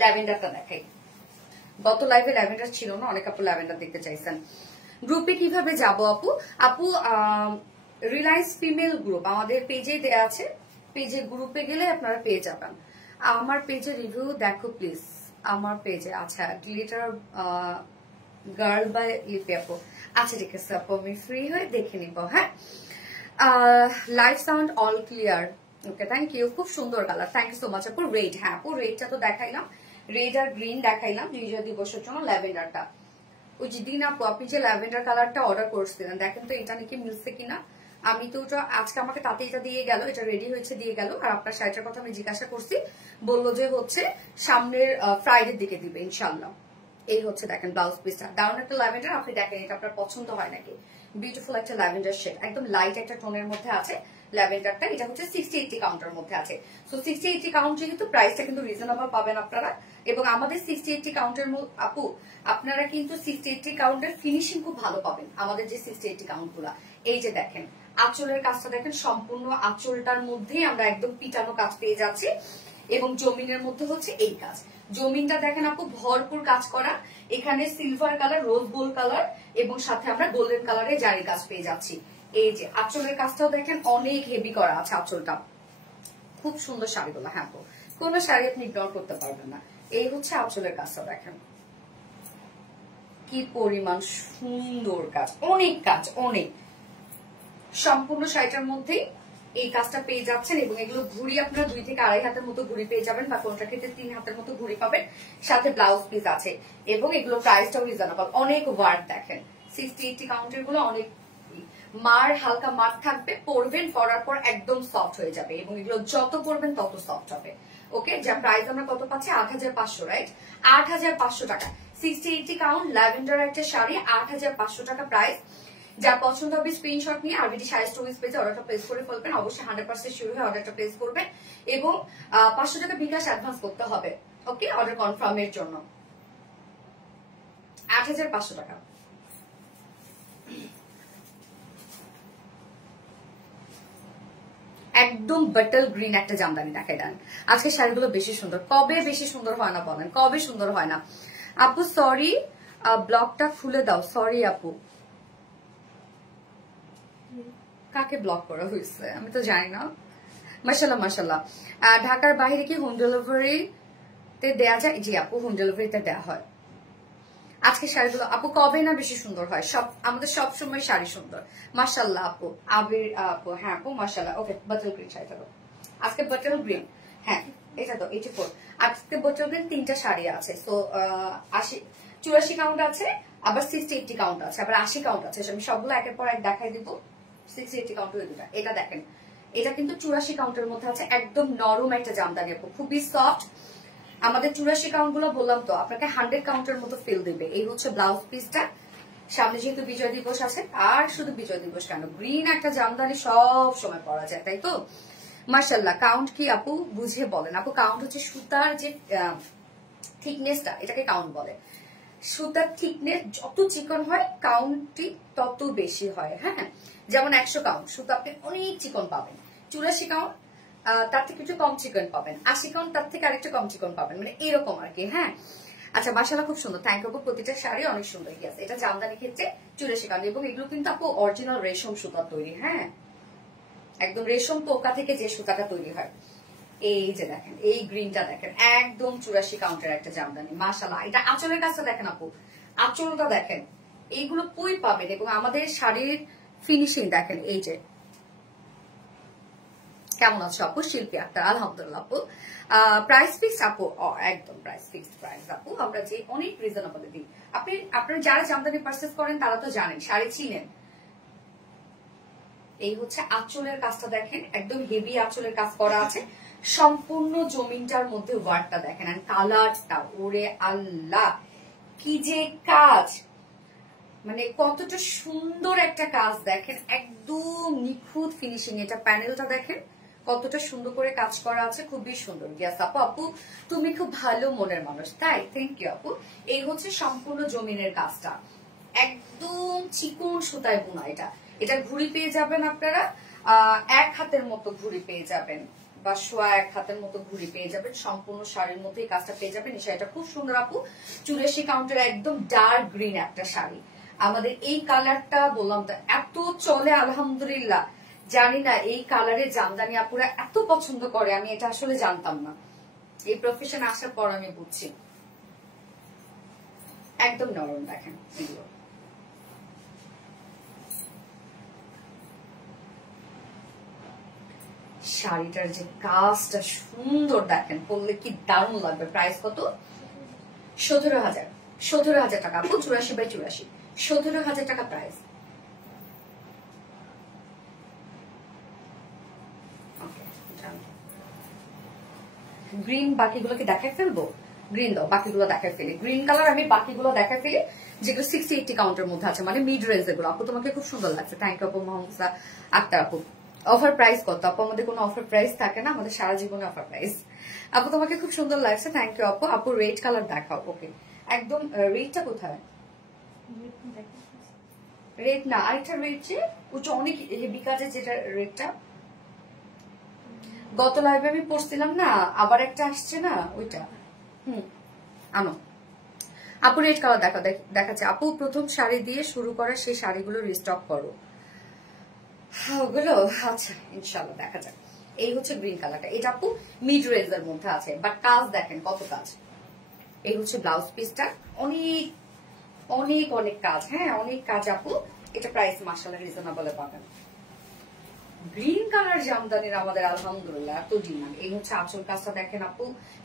ল্যাভেন্ডারটা দেখাই। গত লাইভে ল্যাভেন্ডার ছিল না, অনেক আপু ল্যাভেন্ডার দেখতে চাইছেন। গ্রুপে কিভাবে যাব আপু? আপু রিলায়েন্স ফিমেল গ্রুপ আমাদের পেজে দেয়া আছে, পেজে গ্রুপে গেলে আপনারা পেয়ে যাবেন। আমার পেজে রিভিউ দেখো প্লিজ, আমার পেজে। আচ্ছা ডিলিটার গার্ল বাই লিপি আপু। আচ্ছা ঠিক আছে আপু, আমি ফ্রি হয়ে দেখে নিব। হ্যাঁ, live sound all clear. Okay, thank you. খুব সুন্দর colour, thank you so much আপু। রেড, হ্যাঁ আপু রেডটা তো দেখাইলাম, রেড আর গ্রিন দেখাইলাম বিজয় দিবসের জন্য। ল্যাভেন্ডারটা ওই যে দিন আপু আপনি যে ল্যাভেন্ডার কালারটা অর্ডার করছিলেন, দেখেন তো এটা নাকি মিলছে কিনা। আমি তো ওটা আজকে আমাকে তাতে এটা দিয়ে গেল, এটা রেডি হয়েছে দিয়ে গেল। আর আপনার শাড়িটার কথা আমি জিজ্ঞাসা করছি, বললো যে হচ্ছে সামনের ফ্রাইডের দিকে দিবে ইনশাল্লাহ। এই হচ্ছে দেখেন ব্লাউজ পিসটা, দারুণ একটা ল্যাভেন্ডার। আপনি দেখেন এটা আপনার পছন্দ হয় নাকি। বিউটিফুল একটা ল্যাভেন্ডার শেড, একদম লাইট একটা টোনের মধ্যে আছে ল্যাভেন্ডারটা। এটা হচ্ছে 60-80 কাউন্টার মধ্যে আছে। সো 60-80 কাউন্ট যেহেতু, প্রাইসটা কিন্তু রিজনেবল পাবেন আপনারা। এবং আমাদের 60-80 কাউন্টের আপু আপনারা কিন্তু 60-80 কাউন্টের ফিনিশিং খুব ভালো পাবেন আমাদের যে 60-80 কাউন্ট গুলা। এই যে দেখেন আঁচলের কাজটা দেখেন, সম্পূর্ণ আঁচলটার মধ্যেই আমরা একদম পিটানো কাজ পেয়ে যাচ্ছি। এবং জমিনের মধ্যে হচ্ছে এই কাজ, জমিনটা দেখেন আপু ভরপুর কাজ করা। এখানে silver colour, rose gold colour এবং সাথে আমরা গোল্ডেন কালারের জারি কাজ পেয়ে যাচ্ছি। এই যে আঁচলের কাজটাও দেখেন অনেক হেভি করা আছে আঁচলটা, খুব সুন্দর শাড়িগুলো। হ্যাঁ আপু, কোন শাড়ি আপনি ইগনোর করতে পারবেন না। এই হচ্ছে আঁচলের কাজটা দেখেন কি পরিমাণ সুন্দর কাজ, অনেক কাজ, অনেক। সম্পূর্ণ শাড়িটার মধ্যেই এই কাজটা পেয়ে যাচ্ছেন। এবং এগুলো ঘুড়ি আপনারা 2 থেকে আড়াই হাতের মতো ঘুড়ি পেয়ে যাবেন, বা কোনটা ক্ষেত্রে 3 হাতের মতো ঘুড়ি পাবেন, সাথে ব্লাউজ পিস আছে। এবং এগুলো প্রাইসটাও রিজনেবল, অনেক ওয়ার্ক দেখেন 60-80 কাউন্টের গুলো অনেক মার, হালকা মার থাকবে, পরবেন, পরার পর একদম সফট হয়ে যাবে। এবং এগুলো যত পরবেন তত সফট হবে। ওকে, যা প্রাইস আমরা কত পাচ্ছি, 8500, রাইট? 8500 টাকা 60-80 কাউন্ট ল্যাভেন্ডার একটা শাড়ি, 8500 টাকা প্রাইস। যার পছন্দ হবে স্ক্রিনশট নিয়ে আরবিডি শাড়ি স্টোরিজ পেজে অর্ডারটা প্লেস করে ফেলবেন। অবশ্যই 100% শিওর হয়ে অর্ডারটা প্লেস করবেন এবং 500 টাকা বিকাশ অ্যাডভান্স করতে হবে। ওকে, অর্ডার কনফার্মের জন্য 8500 টাকা। একদম বাটল গ্রিন একটা জামদানি দেখাই দেন। আজকে শাড়িগুলো বেশি সুন্দর, কবে বেশি সুন্দর হয় না বলেন, কবে সুন্দর হয় না। আপু সরি, ব্লগটা খুলে দাও। সরি আপু, কাকে ব্লক করা হয়েছে আমি তো জানি না। মাশাল্লাহ মাশাল্লাহ। ঢাকার বাইরে কি হোম ডেলিভারিতে দেয়া যায়? জি আপু, হোম ডেলিভারিতে দেওয়া হয়। আজকে শাড়িগুলো আপু কবে না বেশি সুন্দর হয়, সব আমাদের সব সময় শাড়ি সুন্দর। মাশাল্লাহ আপু, আবির আপু, হ্যাঁ আপু মাশাল্লাহ। ওকে, বাটল গ্রিন শাড়িটা তো আজকে বাটল গ্রিন, হ্যাঁ এটা তো 84। আজকে বাটল গ্রিন 3টা শাড়ি আছে। তো 84 কাউন্ট আছে, আবার 60-80 কাউন্ট আছে, আবার 80 কাউন্ট আছে। আমি সবগুলো একের পর এক দেখাই দিব। 60-80 কাউন্টের দুটা, এটা দেখেন, এটা কিন্তু 84 কাউন্টের মধ্যে আছে। একদম নরম একটা জামদানি আপু, খুবই সফট। আমাদের 84 কাউন্ট গুলো বললাম তো আপনাকে 100 কাউন্টের মতো ফিল দিবে। এই হচ্ছে ব্লাউজ পিসটা। সামনে যেহেতু বিজয় দিবস আছে, আর শুধু বিজয় দিবস কেন, গ্রিন একটা জামদানি সব সময় পরা যায়, তাই তো? মাশাল্লাহ। কাউন্ট কি আপু বুঝে বলেন। আপু কাউন্ট হচ্ছে সুতার যে থিকনেসটা, এটাকে কাউন্ট বলে। সুতার থিকনেস যত চিকন হয় কাউন্টটি তত বেশি হয়। হ্যাঁ, যেমন 100 কাউন্ট সুতা আপনি অনেক চিকন পাবেন, 84 কাউন্ট তার থেকে একটু কম চিকন পাবেন, 80 কাউন্ট তার থেকে আরেকটু কম চিকন পাবেন, মানে এরকম আর কি। হ্যাঁ, আচ্ছা মাশাআল্লাহ খুব সুন্দর, থ্যাংক ইউ। প্রতিটা শাড়ি অনেক সুন্দর। ইয়াস, এটা জামদানি ক্ষেত্রে 84 কাউন্ট। এবং এগুলো কিন্তু আপু অরিজিনাল রেশম সুতার তৈরি। হ্যাঁ, একদম রেশম পোকা থেকে যে সুতাটা তৈরি হয়। এই যে দেখেন, এই গ্রিনটা দেখেন, একদম 84 কাউন্টের একটা জামদানি। মাশাআল্লাহ। এটা আঁচলের কাজটা দেখেন আপু, আঁচলটা দেখেন, এইগুলো পুই পাবেন। এবং আমাদের শাড়ির ফিনিশিং দেখেন। এই যে কেমন আছে আপু? শিল্পী আক্তার, আলহামদুলিল্লাহ আপু। প্রাইস ফিক্স আপু? একদম প্রাইস ফিক্সড প্রাইস আপু, আমরা যে অনেক রিজনেবল দিই। আপনারা যারা জামদানি পারচেজ করেন তারা তো জানেন, শাড়ি চিনেন। এই হচ্ছে আঁচলের কাজটা দেখেন, একদম হেভি আঁচলের কাজ করা আছে। সম্পূর্ণ জমিনটার মধ্যে ওয়ার্কটা দেখেন, আর কালারটা, ওরে আল্লাহ কি যে কাজ, মানে কতটা সুন্দর একটা কাজ দেখেন, একদম নিখুঁত ফিনিশিং। এটা প্যানেলটা দেখেন কতটা সুন্দর করে কাজ করা আছে, খুবই সুন্দর। ইয়াস আপু, আপু তুমি খুব ভালো মনের মানুষ, তাই থ্যাংক ইউ আপু। এই হচ্ছে সম্পূর্ণ জমিনের কাজটা, একদম চিকন সুতায় বোনা। এটা ঘুড়ি পেয়ে যাবেন আপনারা 1 হাতের মতো ঘুড়ি পেয়ে যাবেন, বা 1.25 হাতের মতো ঘুড়ি পেয়ে যাবেন। সম্পূর্ণ শাড়ির মধ্যে এই কাজটা পেয়ে যাবেন। এই শাড়িটা খুব সুন্দর আপু, 84 কাউন্টের একদম ডার্ক গ্রিন একটা শাড়ি। আমাদের এই কালারটা বললাম তো এত চলে, আলহামদুলিল্লাহ। জানি না এই কালারের জামদানি আপুরা এত পছন্দ করে, আমি এটা আসলে জানতাম না। এই প্রফেশন আসার পর আমি বুঝছি। একদম নরম দেখেন এগুলো। শাড়িটার যে কাজটা সুন্দর দেখেন, পরলে কি দারুণ লাগবে। প্রাইস কত? 17,000। 17,000 টাকা আপু, 84/84, 17,000 টাকা প্রাইস। গ্রিন বাকিগুলোকে দেখাই ফেলবো, গ্রিন দাও, বাকিগুলো দেখাই ফেলি। গ্রিন কালার আমি বাকিগুলো দেখাই ফেলি যেগুলো 60-80 কাউন্টের মধ্যে আছে, মানে মিড রেঞ্জ এগুলো। আপু তোমাকে খুব সুন্দর লাগছে, থ্যাংক ইউ আপু। মোহাম্মদ আক্তার আপু, অফার প্রাইস কত আপু? আমাদের কোনো অফার প্রাইস থাকে না, আমাদের সারা জীবনে অফার প্রাইস। আপু তোমাকে খুব সুন্দর লাগছে, থ্যাংক ইউ আপু। আপু রেড কালার দেখাও। ওকে, একদম রেডটা কোথায়? রেড না, আরেকটা রেড, যে ওটা অনেক হেভি কাজে, যেটা রেডটা গত লাইভে আমি পড়ছিলাম না, আবার একটা আসছে না ওইটা। আনো আপু, রেড কালার দেখাচ্ছে আপু। প্রথম শাড়ি দিয়ে শুরু করা সেই শাড়িগুলো রিস্টক করো ওগুলো। আচ্ছা ইনশাল্লাহ দেখা যাক। এই হচ্ছে গ্রিন কালারটা, এটা আপু মিড রেঞ্জ এর মধ্যে আছে, বাট কাজ দেখেন কত কাজ। এই হচ্ছে ব্লাউজ পিসটা, অনেক অনেক অনেক কাজ, হ্যাঁ অনেক কাজ আপু। এটা প্রাইস মাশাআল্লাহ রিজনেবলে পাবেন। গ্রিন কালার জামদানির আমাদের আলহামদুলিল্লাহ এত ডিমান্ড। এই হচ্ছে আঁচল কাজটা দেখেন আপু,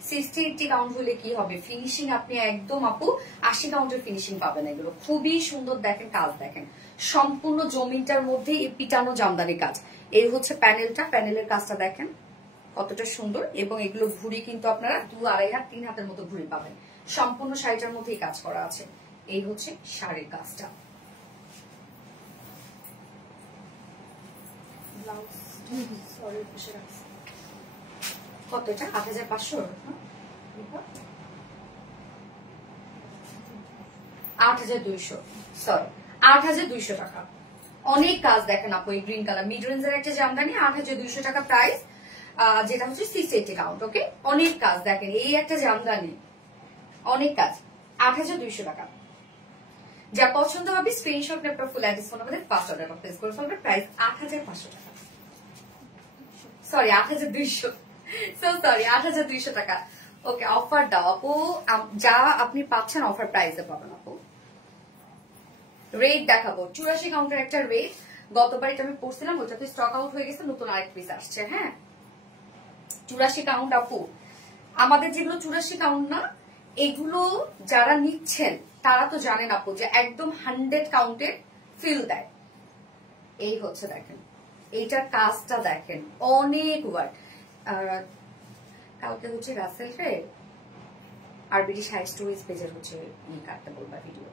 60-80 কাউন্ট হলে কি হবে, ফিনিশিং আপনি একদম আপু 80 কাউন্টের ফিনিশিং পাবেন। এগুলো খুবই সুন্দর দেখেন, কাজ দেখেন সম্পূর্ণ জমিনটার মধ্যে এই পিটানো জামদানি কাজ। এই হচ্ছে প্যানেলটা, প্যানেলের কাজটা দেখেন কতটা সুন্দর। এবং এগুলো ঘুড়ি কিন্তু আপনারা 2-2.5 হাত 3 হাতের মতো ঘুড়ি পাবেন। সম্পূর্ণ শাড়িটার মধ্যেই কাজ করা আছে। এই হচ্ছে শাড়ির কাজটা। কত এটা? 8,500, 8,200, সরি 8,200 টাকা। অনেক কাজ দেখেন আপু। এই গ্রিন কালার মিড রেঞ্জের একটা জামদানি, 8,200 টাকা প্রাইস, যেটা হচ্ছে 60-80 কাউন্ট। ওকে, অনেক কাজ দেখেন, এই একটা জামদানি অনেক কাজ, 8,200 টাকা। যা পছন্দ হবে স্ক্রিনশট নিয়ে আপনার ফুল অ্যাড্রেস ফোন আমাদের 5 অর্ডার প্লেস করে ফেলবে। প্রাইস 8,500 টাকা, সরি 8,200, সরি 8,200 টাকা। ওকে, অফার দাও আপু, যা আপনি পাচ্ছেন অফার প্রাইসে পাবেন আপু। রেট দেখাবো, 84 কাউন্টের একটা রেট, গতবার এটা আমি পড়ছিলাম, ওইটাতে স্টক আউট হয়ে গেছে, নতুন আরেক পিস আসছে। হ্যাঁ 84 কাউন্ট আপু। আমাদের যেগুলো 84 কাউন্ট না, এগুলো যারা নিচ্ছেন তারা তো জানেন আপু যে একদম 100 কাউন্টের ফিল দেয়। এই হচ্ছে দেখেন, এইটার কাজটা দেখেন অনেক ওয়ার্ক। কালকে হচ্ছে রাসেল রে আরবিডি শাড়ি স্টোরিজ পেজের হচ্ছে কাটতে বলবা ভিডিও,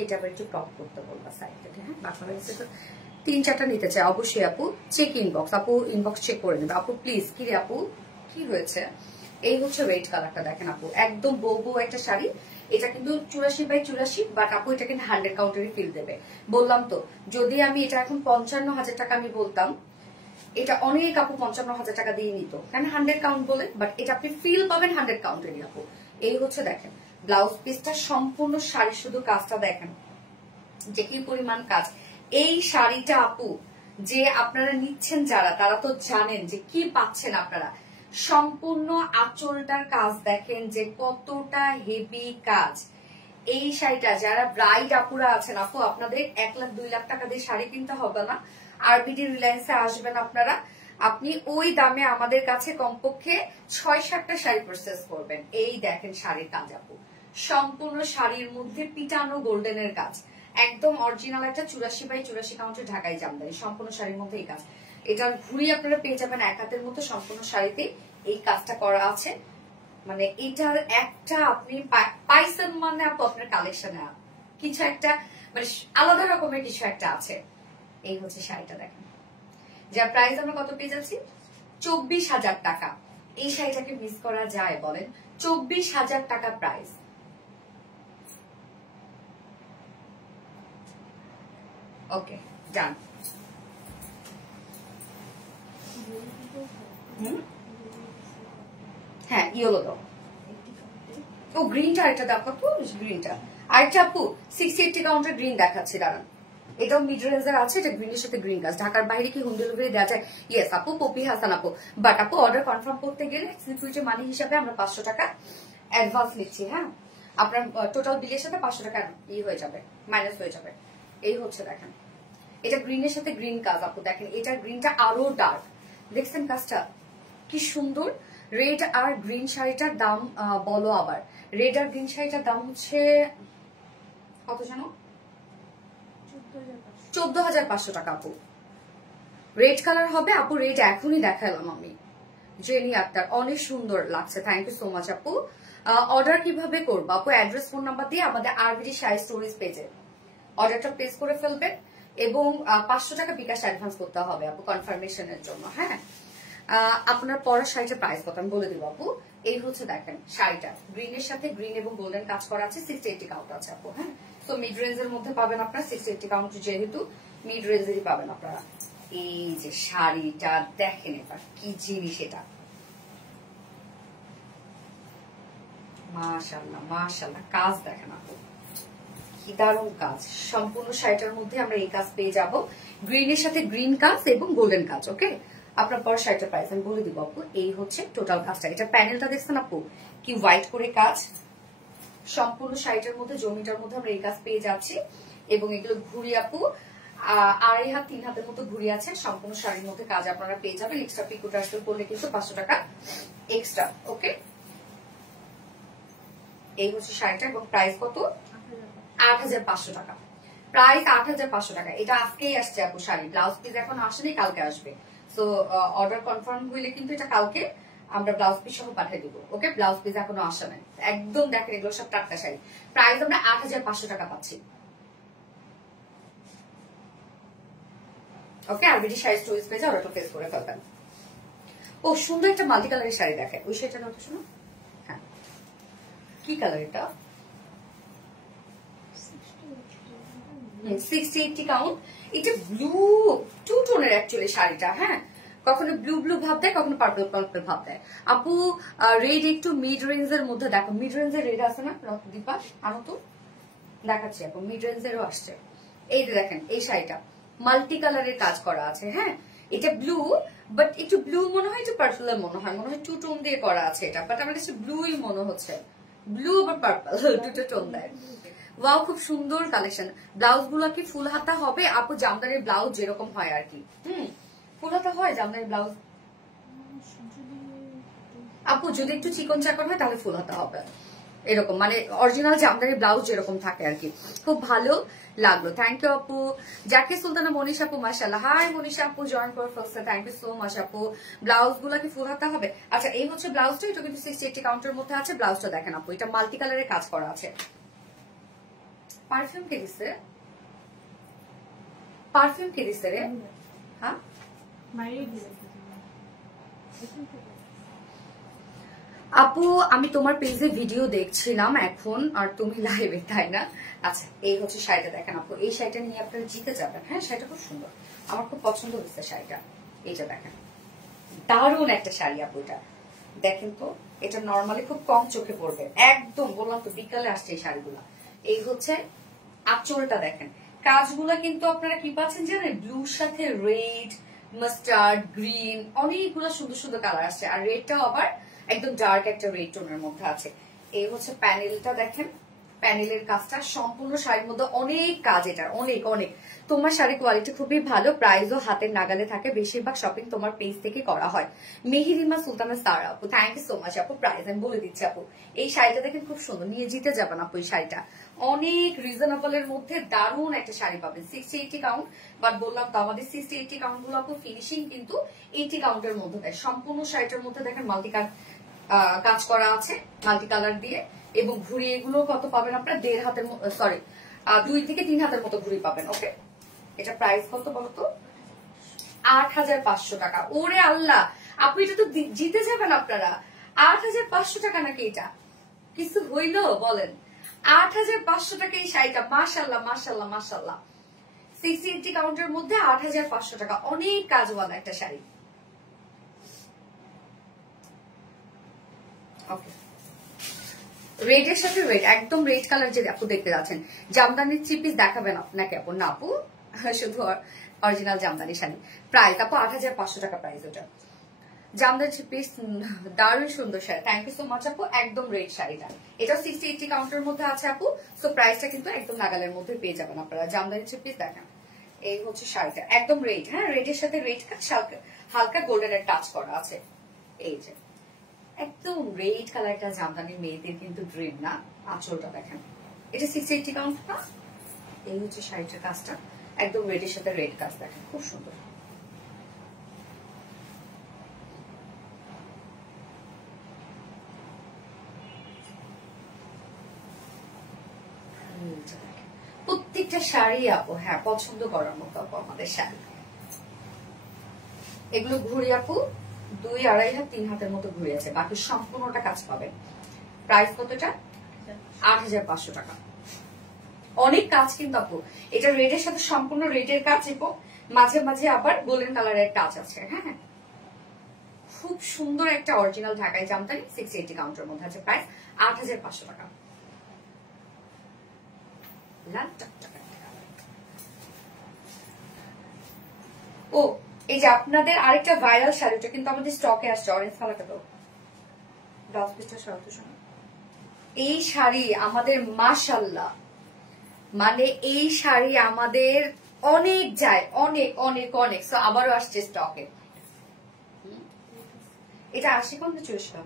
এটা আবার একটু টপ করতে বলবা সাইডে। হ্যাঁ বাকি 3-4টা নিতে চাই অবশ্যই আপু। চেক ইনবক্স আপু, ইনবক্স চেক করে নেবে আপু প্লিজ। কি রে আপু কি হয়েছে? এই হচ্ছে রেড কালারটা দেখেন আপু, একদম বউ একটা শাড়ি। এটা কিন্তু 84/84, বাট আপু এটা কিন্তু 100 কাউন্টারই ফিল দেবে। বললাম তো, যদি আমি এটা এখন 55,000 টাকা আমি বলতাম, এটা অনেক আপু 55,000 টাকা দিয়ে নিত, কারণ 100 কাউন্ট বলে, বাট এটা আপনি ফিল পাবেন 100 কাউন্টেরই আপু। এই হচ্ছে দেখেন ব্লাউজ পিসটা, সম্পূর্ণ শাড়ি শুধু কাজটা দেখেন যে কি পরিমাণ কাজ। এই শাড়িটা আপু যে আপনারা নিচ্ছেন যারা, তারা তো জানেন যে কি পাচ্ছেন আপনারা। সম্পূর্ণ আঁচলটার কাজ দেখেন যে কতটা হেভি কাজ। এই শাড়িটা যারা ব্রাইড আপুরা আছেন আপু, আপনাদের 1 লাখ 2 লাখ টাকা দিয়ে শাড়ি কিনতে হবে না, আরবিডি রিলায়েন্সে আসবেন আপনারা, আপনি ওই দামে আমাদের কাছে কমপক্ষে 6-7টা শাড়ি পারচেজ করবেন। এই দেখেন শাড়ির কাজ আপু, সম্পূর্ণ শাড়ির মধ্যে পিটানো গোল্ডেনের কাজ, একদম অরিজিনাল একটা 84/84 কাউন্টের ঢাকাই জামদানি, সম্পূর্ণ শাড়ির মধ্যে এই কাজ। এটার ঘুরি আপনারা পেয়ে যাবেন 1 হাতের মতো, সম্পূর্ণ শাড়িতে এই কাজটা করা আছে। মানে এটার একটা আপনি পাইছেন মানে আপু আপনার কালেকশনে কিছু একটা মানে আলাদা রকমের কিছু একটা আছে। এই হচ্ছে শাড়িটা দেখেন, যার প্রাইস আমরা কত পেয়ে যাচ্ছি, 24,000 টাকা। এই শাড়িটাকে মিস করা যায় বলেন? 24,000 টাকা প্রাইস। ওকে ডান। হ্যাঁ ইয়েলো দাও, ও গ্রিনটা আরেকটা দেখো তো, গ্রিনটা আরেকটা আপু 60-80 কাউন্টের গ্রিন দেখাচ্ছি, দাঁড়ান। এটাও মিড রেঞ্জের আছে, এটা গ্রিনের সাথে গ্রিন কাজ। ঢাকার বাইরে কি হোম ডেলিভারি দেওয়া যায়? ইয়েস আপু, পপি হাসান আপু, বাট আপু অর্ডার কনফার্ম করতে গেলে সুইটে মানি হিসাবে আমরা 500 টাকা অ্যাডভান্স নিচ্ছি। হ্যাঁ আপনার টোটাল বিলের সাথে 500 টাকা হয়ে যাবে, মাইনাস হয়ে যাবে। এই হচ্ছে দেখেন, এটা গ্রিনের সাথে গ্রিন কাজ আপু, দেখেন এটার গ্রিনটা আরো ডার্ক, দেখছেন কাজটা কি সুন্দর। রেড আর গ্রিন শাড়িটার দাম বলো আবার, রেড আর গ্রিন শাড়িটার দাম হচ্ছে কত জানো? 14,500 টাকা আপু। রেড কালার হবে আপু, রেড এখনই দেখালাম আমি। জেনি আক্তার, অনেক সুন্দর লাগছে, থ্যাংক ইউ সো মাচ আপু। অর্ডার কিভাবে করবো আপু? অ্যাড্রেস ফোন নাম্বার দিয়ে আমাদের আরবিডি শাড়ি স্টোরেজ পেজে অর্ডারটা প্লেস করে ফেলবেন এবং 500 টাকা বিকাশ অ্যাডভান্স করতে হবে আপু কনফার্মেশনের জন্য। হ্যাঁ, আপনার পরা শাড়িটার প্রাইস কত আমি বলে দিব আপু। এই হচ্ছে দেখেন শাড়িটা, গ্রিনের সাথে গ্রিন এবং গোল্ডেন কাজ করা আছে, 60-80 কাউন্ট আছে আপু। হ্যাঁ, তো মিড রেঞ্জের মধ্যে পাবেন আপনারা, 60-80 কাউন্ট যেহেতু মিড রেঞ্জেরই পাবেন আপনারা। এই যে শাড়িটা দেখেন এবার কি জিনিস, এটা মাশাআল্লাহ মাশাআল্লাহ, কাজ দেখেন আপু কি দারুণ কাজ। সম্পূর্ণ শাড়িটার মধ্যে আমরা এই কাজ পেয়ে যাব, গ্রিনের সাথে গ্রিন কাজ এবং গোল্ডেন কাজ। ওকে, আপনার পর শাড়িটার প্রাইস আমি বলে দিব আপু। এই হচ্ছে টোটাল কাজটা, এটা প্যানেলটা দেখছেন আপু কি হোয়াইট করে কাজ, সম্পূর্ণ শাড়িটার মধ্যে জমিটার মধ্যে আমরা এই কাজ পেয়ে যাচ্ছি। এবং এগুলো ঘুরি আপু 2.5 হাত 3 হাতের মতো ঘুরি আছে, সম্পূর্ণ শাড়ির মধ্যে কাজ আপনারা পেয়ে যাবেন। এক্সট্রা পিকো টার্সেল করলে কিন্তু 500 টাকা এক্সট্রা। ওকে, এই হচ্ছে শাড়িটা এবং প্রাইস কত? 8,500 টাকা। প্রাইস 8,500 টাকা। এটা আজকেই আসছে আপু শাড়ি, ব্লাউজ পিস এখন আসেনি, কালকে আসবে। সো অর্ডার কনফার্ম হইলে কিন্তু এটা কালকে আমরা ব্লাউজ পিস সহ পাঠিয়ে দিব। ওকে, ব্লাউজ পিস এখনো আসে নাই, একদম দেখেন এগুলো সব টাটকা শাড়ি। প্রাইস আমরা 8,500 টাকা পাচ্ছি। ওকে, আরবিডি শাড়ি স্টোরেজ পেজে অর্ডারটা প্লেস করে ফেলবেন। ও সুন্দর একটা মাল্টি কালারের শাড়ি দেখে, ওই শাড়িটা নাও তো শোনো। হ্যাঁ, কি কালার এটা? 60-80 কাউন্ট। এটা ব্লু টু টোনের অ্যাকচুয়ালি শাড়িটা। হ্যাঁ, কখনো ব্লু ব্লু ভাব দেয়, কখনো পার্পল পার্পল ভাব দেয় আপু। রেড একটু মিড রেঞ্জের মধ্যে দেখো, মিড রেঞ্জের রেড আছে না দীপা, আনো তো দেখাচ্ছি আপু, মিড রেঞ্জেরও আসছে। এই যে দেখেন এই শাড়িটা মাল্টি কালারের কাজ করা আছে। হ্যাঁ, এটা ব্লু, বাট একটু ব্লু মনে হয়, একটু পার্পলের মনে হয়, মনে হয় টু টোন দিয়ে করা আছে এটা, বাট আমার কাছে ব্লুই মনে হচ্ছে, ব্লু বা পার্পল দুটো টোন দেয়। ওয়াও, খুব সুন্দর কালেকশন। ব্লাউজ গুলো কি ফুল হাতা হবে আপু? জামদানির ব্লাউজ যেরকম হয় আর কি। ফুল হাতা হয় জামদানির ব্লাউজ আপু, যদি একটু চিকন চাকন হয় তাহলে ফুল হাতা হবে, এরকম মানে অরিজিনাল জামদানির ব্লাউজ যেরকম থাকে আর কি। খুব ভালো লাগলো, থ্যাংক ইউ আপু। জাকির সুলতানা মনীষা আপু, মাশাআল্লাহ। হাই মনীষা আপু, জয়েন করে ফেলছে, থ্যাংক ইউ সো মাচ আপু। ব্লাউজ গুলা কি ফুল হাতা হবে? আচ্ছা, এই হচ্ছে ব্লাউজটা, এটা কিন্তু 60-80 কাউন্টের মধ্যে আছে। ব্লাউজটা দেখেন আপু, এটা মাল্টি কালারের কাজ করা আছে। পারফিউম কে দিছে? পারফিউম কে দিছে রে? হ্যাঁ, আপু আমি তোমার পেজে ভিডিও দেখছিলাম এখন, আর তুমি লাইভে, তাই না? আচ্ছা, এই হচ্ছে শাড়িটা দেখেন আপু, এই শাড়িটা নিয়ে আপনারা জিতে যাবেন। হ্যাঁ, শাড়িটা খুব সুন্দর, আমার খুব পছন্দ হয়েছে শাড়িটা। এইটা দেখেন, দারুণ একটা শাড়ি আপু। এটা দেখেন তো, এটা নর্মালি খুব কম চোখে পড়বে, একদম বললাম তো বিকালে আসছে এই শাড়িগুলা। এই হচ্ছে আঁচলটা দেখেন, কাজগুলা কিন্তু আপনারা কি পাচ্ছেন জানেন, ব্লুর সাথে রেড, মাস্টার্ড, গ্রিন, অনেকগুলো সুন্দর সুন্দর কালার আসছে। আর রেডটাও আবার একদম ডার্ক একটা রেড টোনের মধ্যে আছে। এই হচ্ছে প্যানেলটা দেখেন, প্যানেলের কাজটা সম্পূর্ণ শাড়ির মধ্যে অনেক কাজ, এটার অনেক অনেক। তোমার শাড়ির কোয়ালিটি খুবই ভালো, প্রাইসও হাতের নাগালে থাকে, বেশিরভাগ শপিং তোমার পেজ থেকে করা হয়। মেহেরিমা সুলতানা সারা আপু, থ্যাংক ইউ সো মাচ আপু। প্রাইস আমি বলে দিচ্ছি আপু, এই শাড়িটা দেখেন খুব সুন্দর, নিয়ে জিতে যাবেন আপু। এই শাড়িটা অনেক রিজনেবল এর মধ্যে দারুণ একটা শাড়ি পাবেন, 60-80 কাউন্ট। বাট বললাম তো আমাদের 60-80 কাউন্ট গুলো আপু ফিনিশিং কিন্তু 80 কাউন্টের মধ্যে দেয়। সম্পূর্ণ শাড়িটার মধ্যে দেখেন মাল্টি কাজ করা আছে, মাল্টি কালার দিয়ে। এবং ঘুড়ি এগুলো কত পাবেন আপনার? 1.5 হাতের, সরি 2 থেকে 3 হাতের মতো ঘুড়ি পাবেন। ওকে, এটা প্রাইস কত বলতো? 8,500 টাকা। ওরে আল্লাহ আপু, এটা তো জিতে যাবেন আপনারা। 8,500 টাকা নাকি? এটা কিছু হইলো বলেন? 8,500 টাকা এই শাড়িটা, মাশাআল্লাহ মাশাআল্লাহ মাশাআল্লাহ। 60-80 কাউন্টের মধ্যে 8,500 টাকা, অনেক কাজওয়ালা একটা শাড়ি। ওকে, রেডের সাথে রেড, একদম রেড কালার যে আপু দেখতে যাচ্ছেন। জামদানির থ্রি পিস দেখাবেন আপনাকে আপু? না আপু, শুধু অরিজিনাল জামদানি শাড়ি। প্রাইস আপু 8,500 টাকা প্রাইস ওটা। জামদানি পিস, দারুণ সুন্দর sari. Thank you so much আপু। একদম রেড শাড়িটা, এটা 60-80 কাউন্টের মধ্যে আছে আপু। সো প্রাইসটা কিন্তু একদম নাগালের মধ্যে পেয়ে যাবেন আপনারা। জামদানি পিস দেখেন, এই হচ্ছে শাড়িটা একদম রেড। হ্যাঁ, রেডের সাথে রেড হালকা গোল্ডেনের টাচ করা আছে। এই যে একদম রেড কালারটা জামদানি মেয়েদের কিন্তু ড্রিম না। আঁচলটা দেখেন, এটা 60-80 কাউন্ট না। এই হচ্ছে শাড়িটার কাজটা, একদম রেডের সাথে রেড কাজ দেখেন, খুব সুন্দর। প্রত্যেকটা শাড়ি আপু হ্যাঁ পছন্দ করার মতো আপু আমাদের শাড়ি। এগুলো ঘুরি আপু 2-2.5 হাত 3 হাতের মতো ঘুরে আছে, বাকি সম্পূর্ণটা কাজ পাবেন। প্রাইস কতটা? 8,500 টাকা। অনেক কাজ কিন্তু আপু, এটা রেডের সাথে সম্পূর্ণ রেডের কাজ এবং মাঝে মাঝে আবার গোল্ডেন কালারের টাচ আছে। হ্যাঁ, খুব সুন্দর একটা অরিজিনাল ঢাকায় জামদানি 680 কাউন্টের মধ্যে আছে। প্রাইস 8,500 টাকা। ও এই যে আপনাদের আরেকটা ভাইরাল শাড়িটা কিন্তু আমাদের স্টকে আসছে, অরেঞ্জ কালারটা। তো ব্লাউজ পিসটা সরাতে শোনো, এই শাড়ি আমাদের মাশাআল্লাহ, মানে এই শাড়ি আমাদের অনেক যায়, অনেক অনেক অনেক। সো আবারও আসছে স্টকে। এটা 80 কাউন্টে চলেছিল,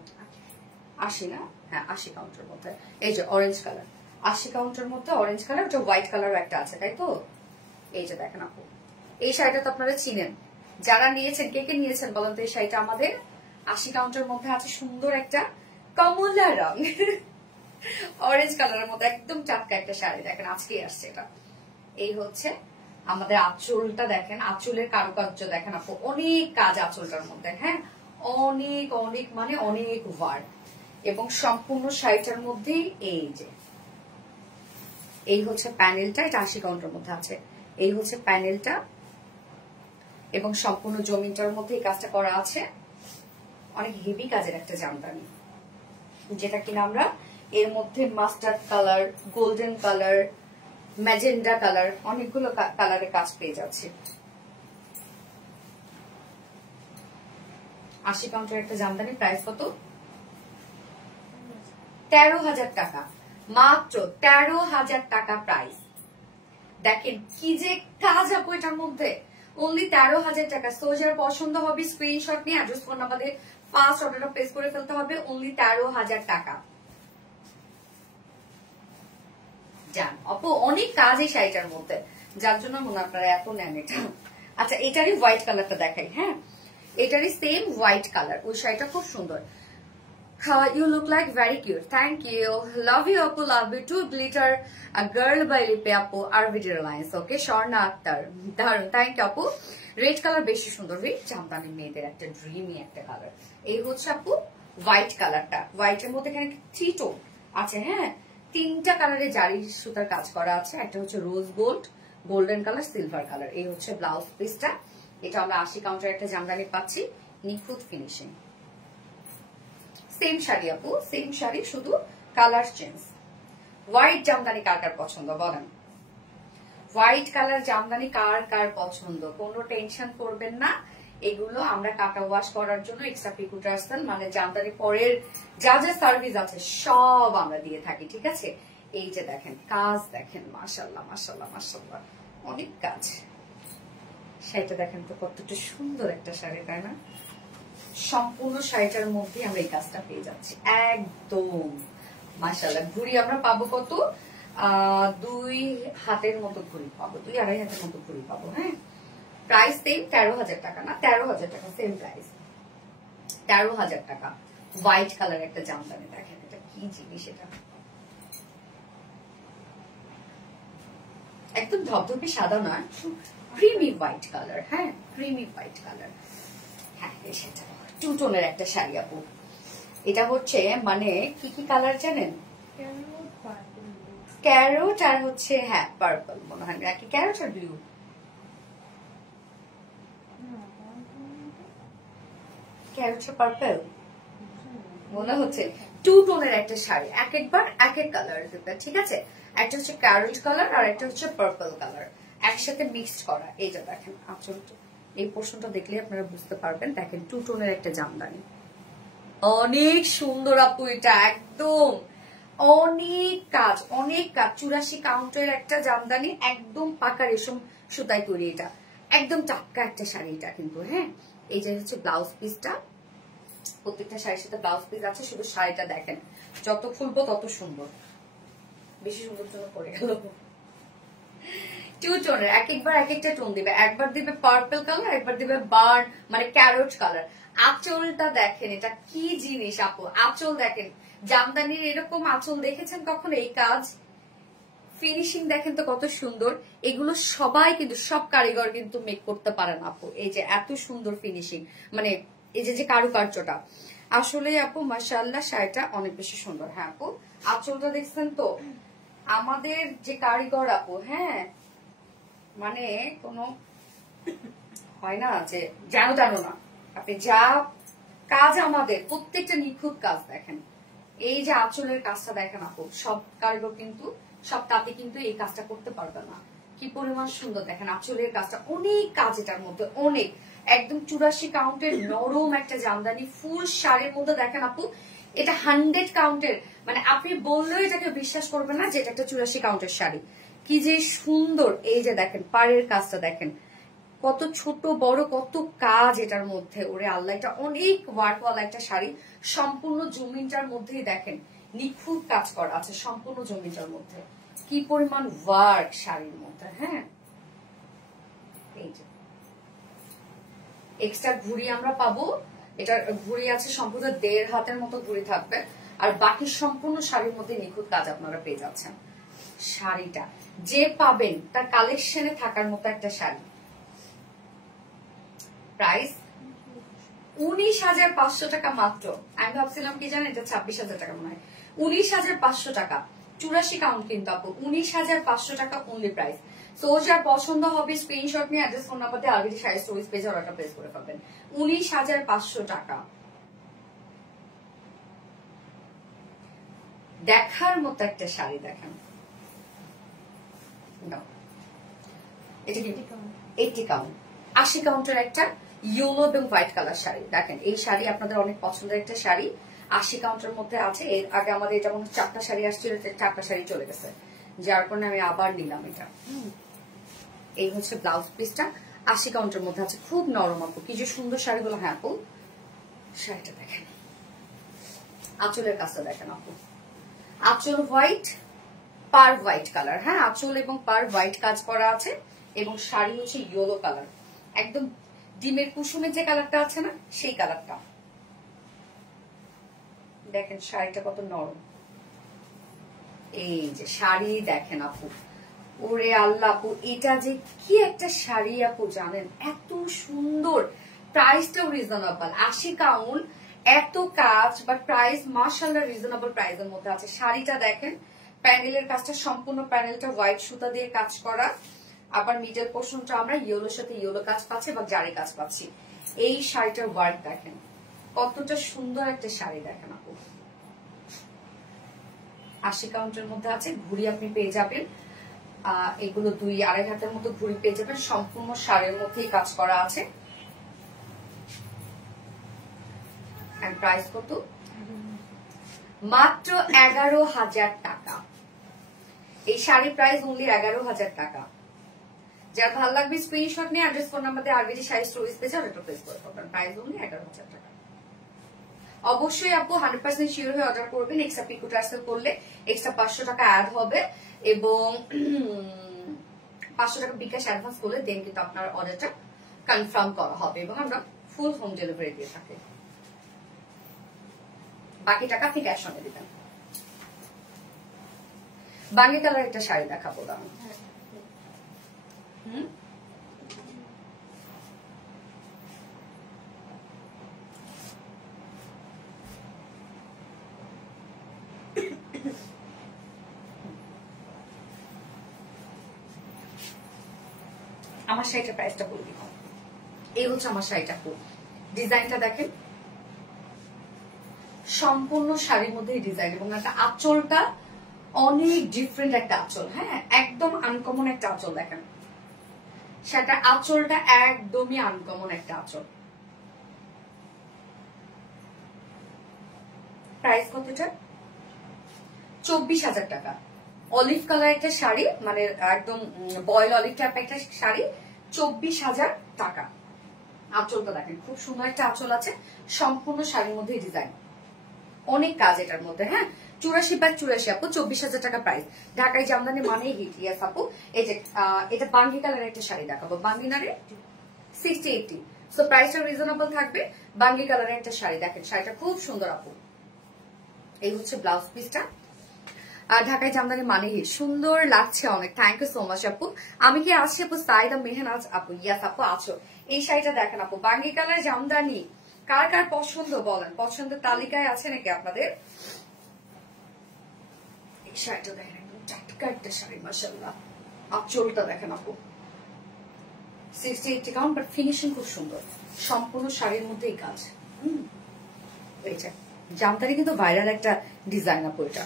80 না? হ্যাঁ 80 কাউন্টের মধ্যে। এই যে অরেঞ্জ কালার, 80 কাউন্টের মধ্যে অরেঞ্জ কালার, ওটা হোয়াইট কালারও একটা আছে, তাই তো? এই যে দেখেন আপু, এই শাড়িটা তো আপনারা চিনেন, যারা নিয়েছেন কে কে নিয়েছেন বলেন তো? এই শাড়িটা আমাদের 80 কাউন্টের মধ্যে আছে। সুন্দর একটা কমলা রং, অরেঞ্জ কালারের মধ্যে একদম টাটকা একটা শাড়ি দেখেন, আজকেই আসছে এটা। এই হচ্ছে আমাদের আঁচলটা দেখেন, আঁচলের কারুকার্য দেখেন আপু, অনেক কাজ আঁচলটার মধ্যে। হ্যাঁ, অনেক অনেক মানে অনেক ওয়ার্ক, এবং সম্পূর্ণ শাড়িটার মধ্যেই এই যে এই হচ্ছে প্যানেলটা, এটা 80 কাউন্টের মধ্যে আছে। এই হচ্ছে প্যানেলটা এবং সম্পূর্ণ জমিনটার মধ্যে এই কাজটা করা আছে। অনেক হেভি কাজের একটা জামদানি, যেটা কিনা আমরা এর মধ্যে mustard colour, golden colour, magenta colour, অনেকগুলো কালারের কাজ পেয়ে যাচ্ছে। 80 কাউন্টের একটা জামদানি। প্রাইস কত? 13,000 টাকা, মাত্র 13,000 টাকা প্রাইস। দেখেন কি যে কাজ আপু এটার মধ্যে, অনলি 13,000 টাকা। সো যার পছন্দ হবে স্ক্রিনশট নিয়ে অ্যাড্রেস ফোন নাম্বারে ফার্স্ট অর্ডারটা প্লেস করে ফেলতে হবে। অনলি 13,000 টাকা। জান আপু অনেক কাজ এই শাড়িটার মধ্যে, যার জন্য মনে আপনারা এত নেন এটা। আচ্ছা, এটারই হোয়াইট কালারটা দেখাই। হ্যাঁ, এটারই সেম হোয়াইট কালার, ওই শাড়িটা খুব সুন্দর। You look like very cute. Thank you. Love you, Apu. Love you too. Glitter, a girl by Lipe Apu. RVD Reliance. Okay, Sharna Akhtar. Darun. Thank you, Apu. Red color বেশি সুন্দর। Red Jamdani মেয়েদের একটা dreamy একটা colour. এই হচ্ছে আপু white কালারটা। হোয়াইটের মধ্যে এখানে 3 টোন আছে। হ্যাঁ, 3টা কালারে জারি সুতার কাজ করা আছে। একটা হচ্ছে rose gold, golden colour, silver colour. এই হচ্ছে ব্লাউজ পিসটা। এটা আমরা 80 কাউন্টার একটা জামদানি পাচ্ছি, নিখুঁত ফিনিশিং। সেম শাড়ি আপু, সেম শাড়ি, শুধু কালার চেঞ্জ। হোয়াইট জামদানি কার কার পছন্দ বলেন? হোয়াইট কালার জামদানি কার কার পছন্দ? কোনো টেনশন করবেন না, এগুলো আমরা কাটা ওয়াশ করার জন্য এক্সট্রা পিকুটার্সেল মানে জামদানি পরের যা যা সার্ভিস আছে সব আমরা দিয়ে থাকি। ঠিক আছে, এই যে দেখেন কাজ দেখেন, মাশাআল্লাহ মাশাআল্লাহ মাশাআল্লাহ, অনেক কাজ। শাড়িটা দেখেন তো কতটা সুন্দর একটা শাড়ি, তাই না? সম্পূর্ণ শাড়িটার মধ্যে আমরা এই কাজটা পেয়ে যাচ্ছি একদম মাশাআল্লাহ। ঘুড়ি আমরা পাবো কত? 2 হাতের মতো ঘুড়ি পাবো, 2-2.5 হাতের মতো ঘুড়ি পাবো। হ্যাঁ, প্রাইস সেম 13,000 টাকা না, 13,000 টাকা সেম প্রাইস, 13,000 টাকা। হোয়াইট কালার একটা জামদানি দেখেন, এটা কি জিনিস, এটা একদম ধবধবে সাদা নয়, ক্রিমি হোয়াইট কালার। হ্যাঁ, ক্রিমি হোয়াইট কালার। হ্যাঁ, সেটা 2 টোনের একটা শাড়ি আপু। এটা হচ্ছে মানে কি কি কালার জানেন? ক্যারোট আর হচ্ছে হ্যাঁ পার্পল মনে হয়, নাকি ক্যারোট আর ব্লু? ক্যারোট আর পার্পল মনে হচ্ছে। 2 টোনের একটা শাড়ি, এক একবার এক এক কালার দিতে। ঠিক আছে, একটা হচ্ছে ক্যারোট কালার আর একটা হচ্ছে পার্পল কালার, একসাথে মিক্সড করা। এই যে দেখেন আঁচলটা এই পোর্শনটা দেখলে আপনারা বুঝতে পারবেন। দেখেন 2 টোনের একটা জামদানি, অনেক সুন্দর আপু, এটা একদম অনেক কাজ, অনেক কাজ। 84 কাউন্টের একটা জামদানি, একদম পাকা রেশম সুতায় তৈরি, এটা একদম টাটকা একটা শাড়ি এটা কিন্তু। হ্যাঁ, এই যে হচ্ছে ব্লাউজ পিসটা, প্রত্যেকটা শাড়ির সাথে ব্লাউজ পিস আছে। শুধু শাড়িটা দেখেন, যত খুলবো তত সুন্দর, বেশি সুন্দর জন্য পড়ে গেল। 2 টোনের, এক একবার এক একটা টোন দিবে, একবার দিবে পার্পল কালার, একবার দিবে বার্ন মানে ক্যারট কালার। আঁচলটা দেখেন, এটা কি জিনিস আপু, আঁচল দেখেন, জামদানির এরকম আঁচল দেখেছেন কখনো? এই কাজ ফিনিশিং দেখেন তো কত সুন্দর। এগুলো সবাই কিন্তু, সব কারিগর কিন্তু মেক করতে পারেন আপু। এই যে এত সুন্দর ফিনিশিং, মানে এই যে কারুকার্যটা, আসলে আপু মাশাআল্লাহ শাড়িটা অনেক বেশি সুন্দর। হ্যাঁ আপু, আঁচলটা দেখছেন তো আমাদের যে কারিগর আপু, হ্যাঁ মানে কোনো হয় না যে জানো না, আপনি যা কাজ আমাদের প্রত্যেকটা নিখুঁত কাজ দেখেন। এই যে আঁচলের কাজটা দেখেন আপু, সব কারিগর কিন্তু, সব তাতে কিন্তু এই কাজটা করতে পারবে না। কি পরিমাণ সুন্দর দেখেন আঁচলের কাজটা, অনেক কাজ এটার মধ্যে, অনেক। একদম 84 কাউন্টের নরম একটা জামদানি, ফুল শাড়ির মধ্যে দেখেন আপু, এটা 100 কাউন্টের, মানে আপনি বললেও এটাকে বিশ্বাস করবেন না যে এটা একটা 84 কাউন্টের শাড়ি। কি যে সুন্দর। এই যে দেখেন পাড়ের কাজটা দেখেন, কত ছোট বড় কত কাজ এটার মধ্যে। ওরে আল্লাহ, এটা অনেক ওয়ার্কওয়ালা একটা শাড়ি। সম্পূর্ণ জমিনটার মধ্যেই দেখেন নিখুঁত কাজ করা আছে, সম্পূর্ণ জমিনটার মধ্যে কি পরিমাণ ওয়ার্ক শাড়ির মধ্যে। হ্যাঁ, এই যে এক্সট্রা ঘুড়ি আমরা পাবো, এটার ঘুড়ি আছে সম্পূর্ণ 1.5 হাতের মতো ঘুড়ি থাকবে, আর বাকি সম্পূর্ণ শাড়ির মধ্যে নিখুঁত কাজ আপনারা পেয়ে যাচ্ছেন। শাড়িটা যে পাবেন তার কালেকশনে থাকার মতো একটা শাড়ি। প্রাইস 19,500 টাকা মাত্র। আমি ভাবছিলাম কি জানেন, এটা 26,000 টাকা মনে হয়। 19,500 টাকা, 84 কাউন্ট কিন্তু আপু, 19,500 টাকা অনলি প্রাইস। সো যার পছন্দ হবে স্ক্রিনশট নিয়ে অ্যাড্রেস ফোন নাম্বার দিয়ে অলরেডি শাড়ি স্টোরেজ পেজে অর্ডারটা প্লেস করে পাবেন। 19,500 টাকা, দেখার মতো একটা শাড়ি। দেখেন এটা কি 80 কাউন্ট, 80 কাউন্টের একটা ইয়েলো এবং হোয়াইট কালার শাড়ি। দেখেন এই শাড়ি আপনাদের অনেক পছন্দের একটা শাড়ি, 80 কাউন্টের মধ্যে আছে। এর আগে আমাদের এটা মনে 4টা শাড়ি আসছিল, 4টা শাড়ি চলে গেছে, যার কারণে আমি আবার নিলাম এটা। এই হচ্ছে ব্লাউজ পিসটা, 80 কাউন্টের মধ্যে আছে, খুব নরম আপু, কি যে সুন্দর শাড়িগুলো। হ্যাঁ আপু, শাড়িটা দেখেন, আঁচলের কাজটা দেখেন আপু, আঁচল হোয়াইট, পার হোয়াইট কালার। হ্যাঁ, আঁচল এবং পার হোয়াইট কাজ করা আছে, এবং শাড়ি হচ্ছে ইয়েলো কালার, একদম ডিমের কুসুমের যে কালারটা আছে না, সেই কালারটা। দেখেন শাড়িটা কত নরম। এই যে শাড়ি দেখেন আপু, ওরে আল্লাহ আপু, এটা যে কি একটা শাড়ি আপু জানেন, এত সুন্দর, প্রাইসটাও রিজনেবল। 80 কাউন্ট, এত কাজ, বাট প্রাইস মাশাআল্লাহ রিজনেবল প্রাইসের মধ্যে আছে। শাড়িটা দেখেন, প্যানেলের কাজটা সম্পূর্ণ প্যানেলটা হোয়াইট সুতা দিয়ে কাজ করা, আবার মিডল পোর্শনটা আমরা ইয়েলোর সাথে ইয়েলো কাজ পাচ্ছি বা জারি কাজ পাচ্ছি। এই শাড়িটার ওয়ার্ক দেখেন কতটা সুন্দর একটা শাড়ি। দেখেন আপু, 80 কাউন্টের মধ্যে আছে। ঘুড়ি আপনি পেয়ে যাবেন, এগুলো 2-2.5 হাতের মতো ঘুড়ি পেয়ে যাবেন, সম্পূর্ণ শাড়ির মধ্যেই কাজ করা আছে। প্রাইস কত? মাত্র 11,000 টাকা। এই শাড়ি প্রাইস অনলি 11,000 টাকা। যার ভালো লাগবে স্ক্রিনশট নিয়ে অ্যাড্রেস ফোন নাম্বার দিয়ে আরবিজি শাড়ি স্টোরেজ পেজে অর্ডার প্লেস করে পাবেন। প্রাইস অনলি 11,000 টাকা। অবশ্যই আপু 100% শিওর হয়ে অর্ডার করবেন। এক্সট্রা পিকো টার্সেল করলে এক্সট্রা 500 টাকা অ্যাড হবে, এবং 500 টাকা বিকাশ অ্যাডভান্স করলে দেন কিন্তু আপনার অর্ডারটা কনফার্ম করা হবে, এবং আমরা ফুল হোম ডেলিভারি দিয়ে থাকি। বাকি টাকা আপনি ক্যাশ অনে দিবেন। বাঙ্গি কালার একটা শাড়ি দেখাবো আমি। আমার শাড়িটার প্রাইসটা বলে দিব। এই হচ্ছে আমার শাড়িটা, ডিজাইনটা দেখেন, সম্পূর্ণ শাড়ির মধ্যে ডিজাইন, এবং একটা আঁচলটা অনেক ডিফারেন্ট একটা আঁচল। হ্যাঁ, একদম আনকমন একটা আঁচল। দেখেন শাড়িটার আঁচলটা একদমই আনকমন একটা আঁচল। প্রাইস কতটা? 24,000 টাকা। অলিভ কালার একটা শাড়ি, মানে একদম বয়েল অলিভ টাইপ একটা শাড়ি, 24,000 টাকা। আঁচলটা দেখেন, খুব সুন্দর একটা আঁচল আছে, সম্পূর্ণ শাড়ির মধ্যে ডিজাইন, অনেক কাজ এটার মধ্যে। হ্যাঁ, 84/84 আপু, 24,000 টাকা প্রাইস। ঢাকায় জামদানি মানেই হিট। ইয়াস আপু, এই যে এটা বাঙ্গি কালারের একটা শাড়ি দেখাবো, বাঙ্গি নারে 60-80, সো প্রাইসটা রিজনেবল থাকবে। বাঙ্গি কালারের একটা শাড়ি দেখেন, শাড়িটা খুব সুন্দর আপু। এই হচ্ছে ব্লাউজ পিসটা। আর ঢাকায় জামদানি মানে হিট, সুন্দর লাগছে অনেক। থ্যাংক ইউ সো মাচ আপু। আমি কি আছি আপু? সাইদা মেহনাজ আপু, ইয়াস আপু আছো। এই শাড়িটা দেখেন আপু, বাঙ্গি কালার জামদানি, কার কার পছন্দ বলেন, পছন্দের তালিকায় আছে নাকি আপনাদের? এই শাড়িটা দেখেন, একদম টাটকা একটা শাড়ি, মাশাআল্লাহ। আঁচলটা দেখেন আপু, 60-80 কাউন্ট, বাট ফিনিশিং খুব সুন্দর, সম্পূর্ণ শাড়ির মধ্যেই কাজ। এইটা জামদানি কিন্তু ভাইরাল একটা ডিজাইন আপু। এটা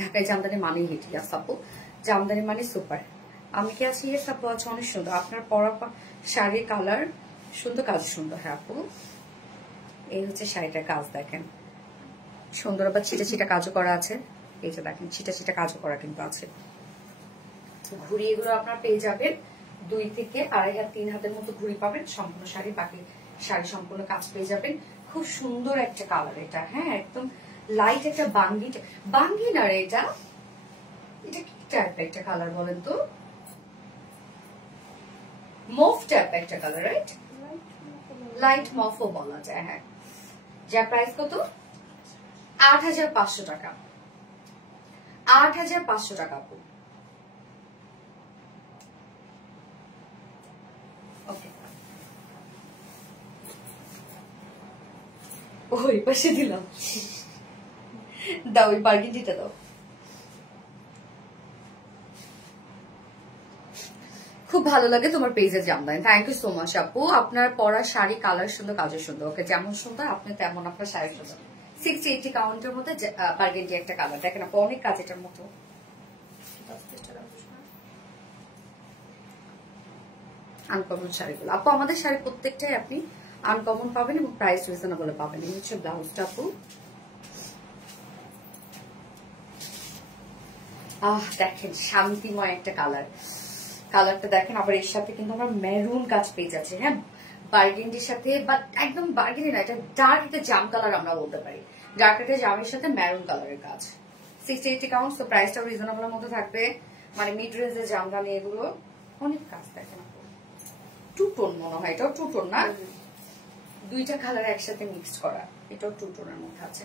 ঢাকায় জামদানি মানে হিট। ইয়াস আপু, জামদানি মানে সুপার। আমি কি আছি? ইয়েস আপু আছে, অনেক সুন্দর আপনার পরা শাড়ির কালার, সুন্দর কাজ, সুন্দর। হ্যাঁ আপু, এই হচ্ছে শাড়িটার কাজ দেখেন, সুন্দর। আবার ছিটা ছিটা কাজও করা আছে, এই যে দেখেন ছিটা ছিটা কাজও করা কিন্তু আছে। ঘুড়ি এগুলো আপনার পেয়ে যাবেন 2 থেকে 2.5 হাত 3 হাতের মতো ঘুড়ি পাবেন সম্পূর্ণ শাড়ি, বাকি শাড়ি সম্পূর্ণ কাজ পেয়ে যাবেন। খুব সুন্দর একটা কালার এটা। হ্যাঁ, একদম লাইট একটা বাঙ্গি, বাঙ্গি না রে, এটা এটা কি টাইপ একটা কালার বলেন তো? মফ টাইপ একটা কালার, রাইট? লাইট মফও বলা যায়। হ্যাঁ, যার প্রাইস কত? 8,500 টাকা। 8,500 টাকা আপু। ওকে, ওই পাশে দিলাম, দাও ওই বার্গেন্ডিটা দাও। খুব ভালো লাগে তোমার পেজের jamdani. Thank you so much আপু। আপনার পরা শাড়ি কালার সুন্দর, কাজের সুন্দর। ওকে, যেমন সুন্দর আপনি তেমন আপনার শাড়ি সুন্দর। 60-80 কাউন্টের মধ্যে বার্গেন্ডি একটা কালার দেখেন আপু, অনেক কাজ এটার মতো। আনকমন শাড়িগুলো আপু, আমাদের শাড়ি প্রত্যেকটাই আপনি আনকমন পাবেন এবং প্রাইস রিজনেবল পাবেন। এই হচ্ছে ব্লাউজটা আপু। দেখেন শান্তিময় একটা কালার, কালারটা দেখেন। আবার এর সাথে কিন্তু আমরা মেরুন কাজ পেয়ে যাচ্ছি। হ্যাঁ, বার্গেন্ডির সাথে, বাট একদম বার্গেন্ডি না, এটা ডার্ক একটা জাম কালার আমরা বলতে পারি। ডার্ক একটা জামের সাথে মেরুন কালারের কাজ, 60-80 কাউন্ট। তো প্রাইসটাও রিজনেবলের মধ্যে থাকবে, মানে মিড রেঞ্জের জামদানি এগুলো। অনেক কাজ দেখেন আপু, 2 টোন মনে হয়, এটাও 2 টোন না, 2টা কালার একসাথে মিক্সড করা, এটাও 2 টোনের মধ্যে আছে।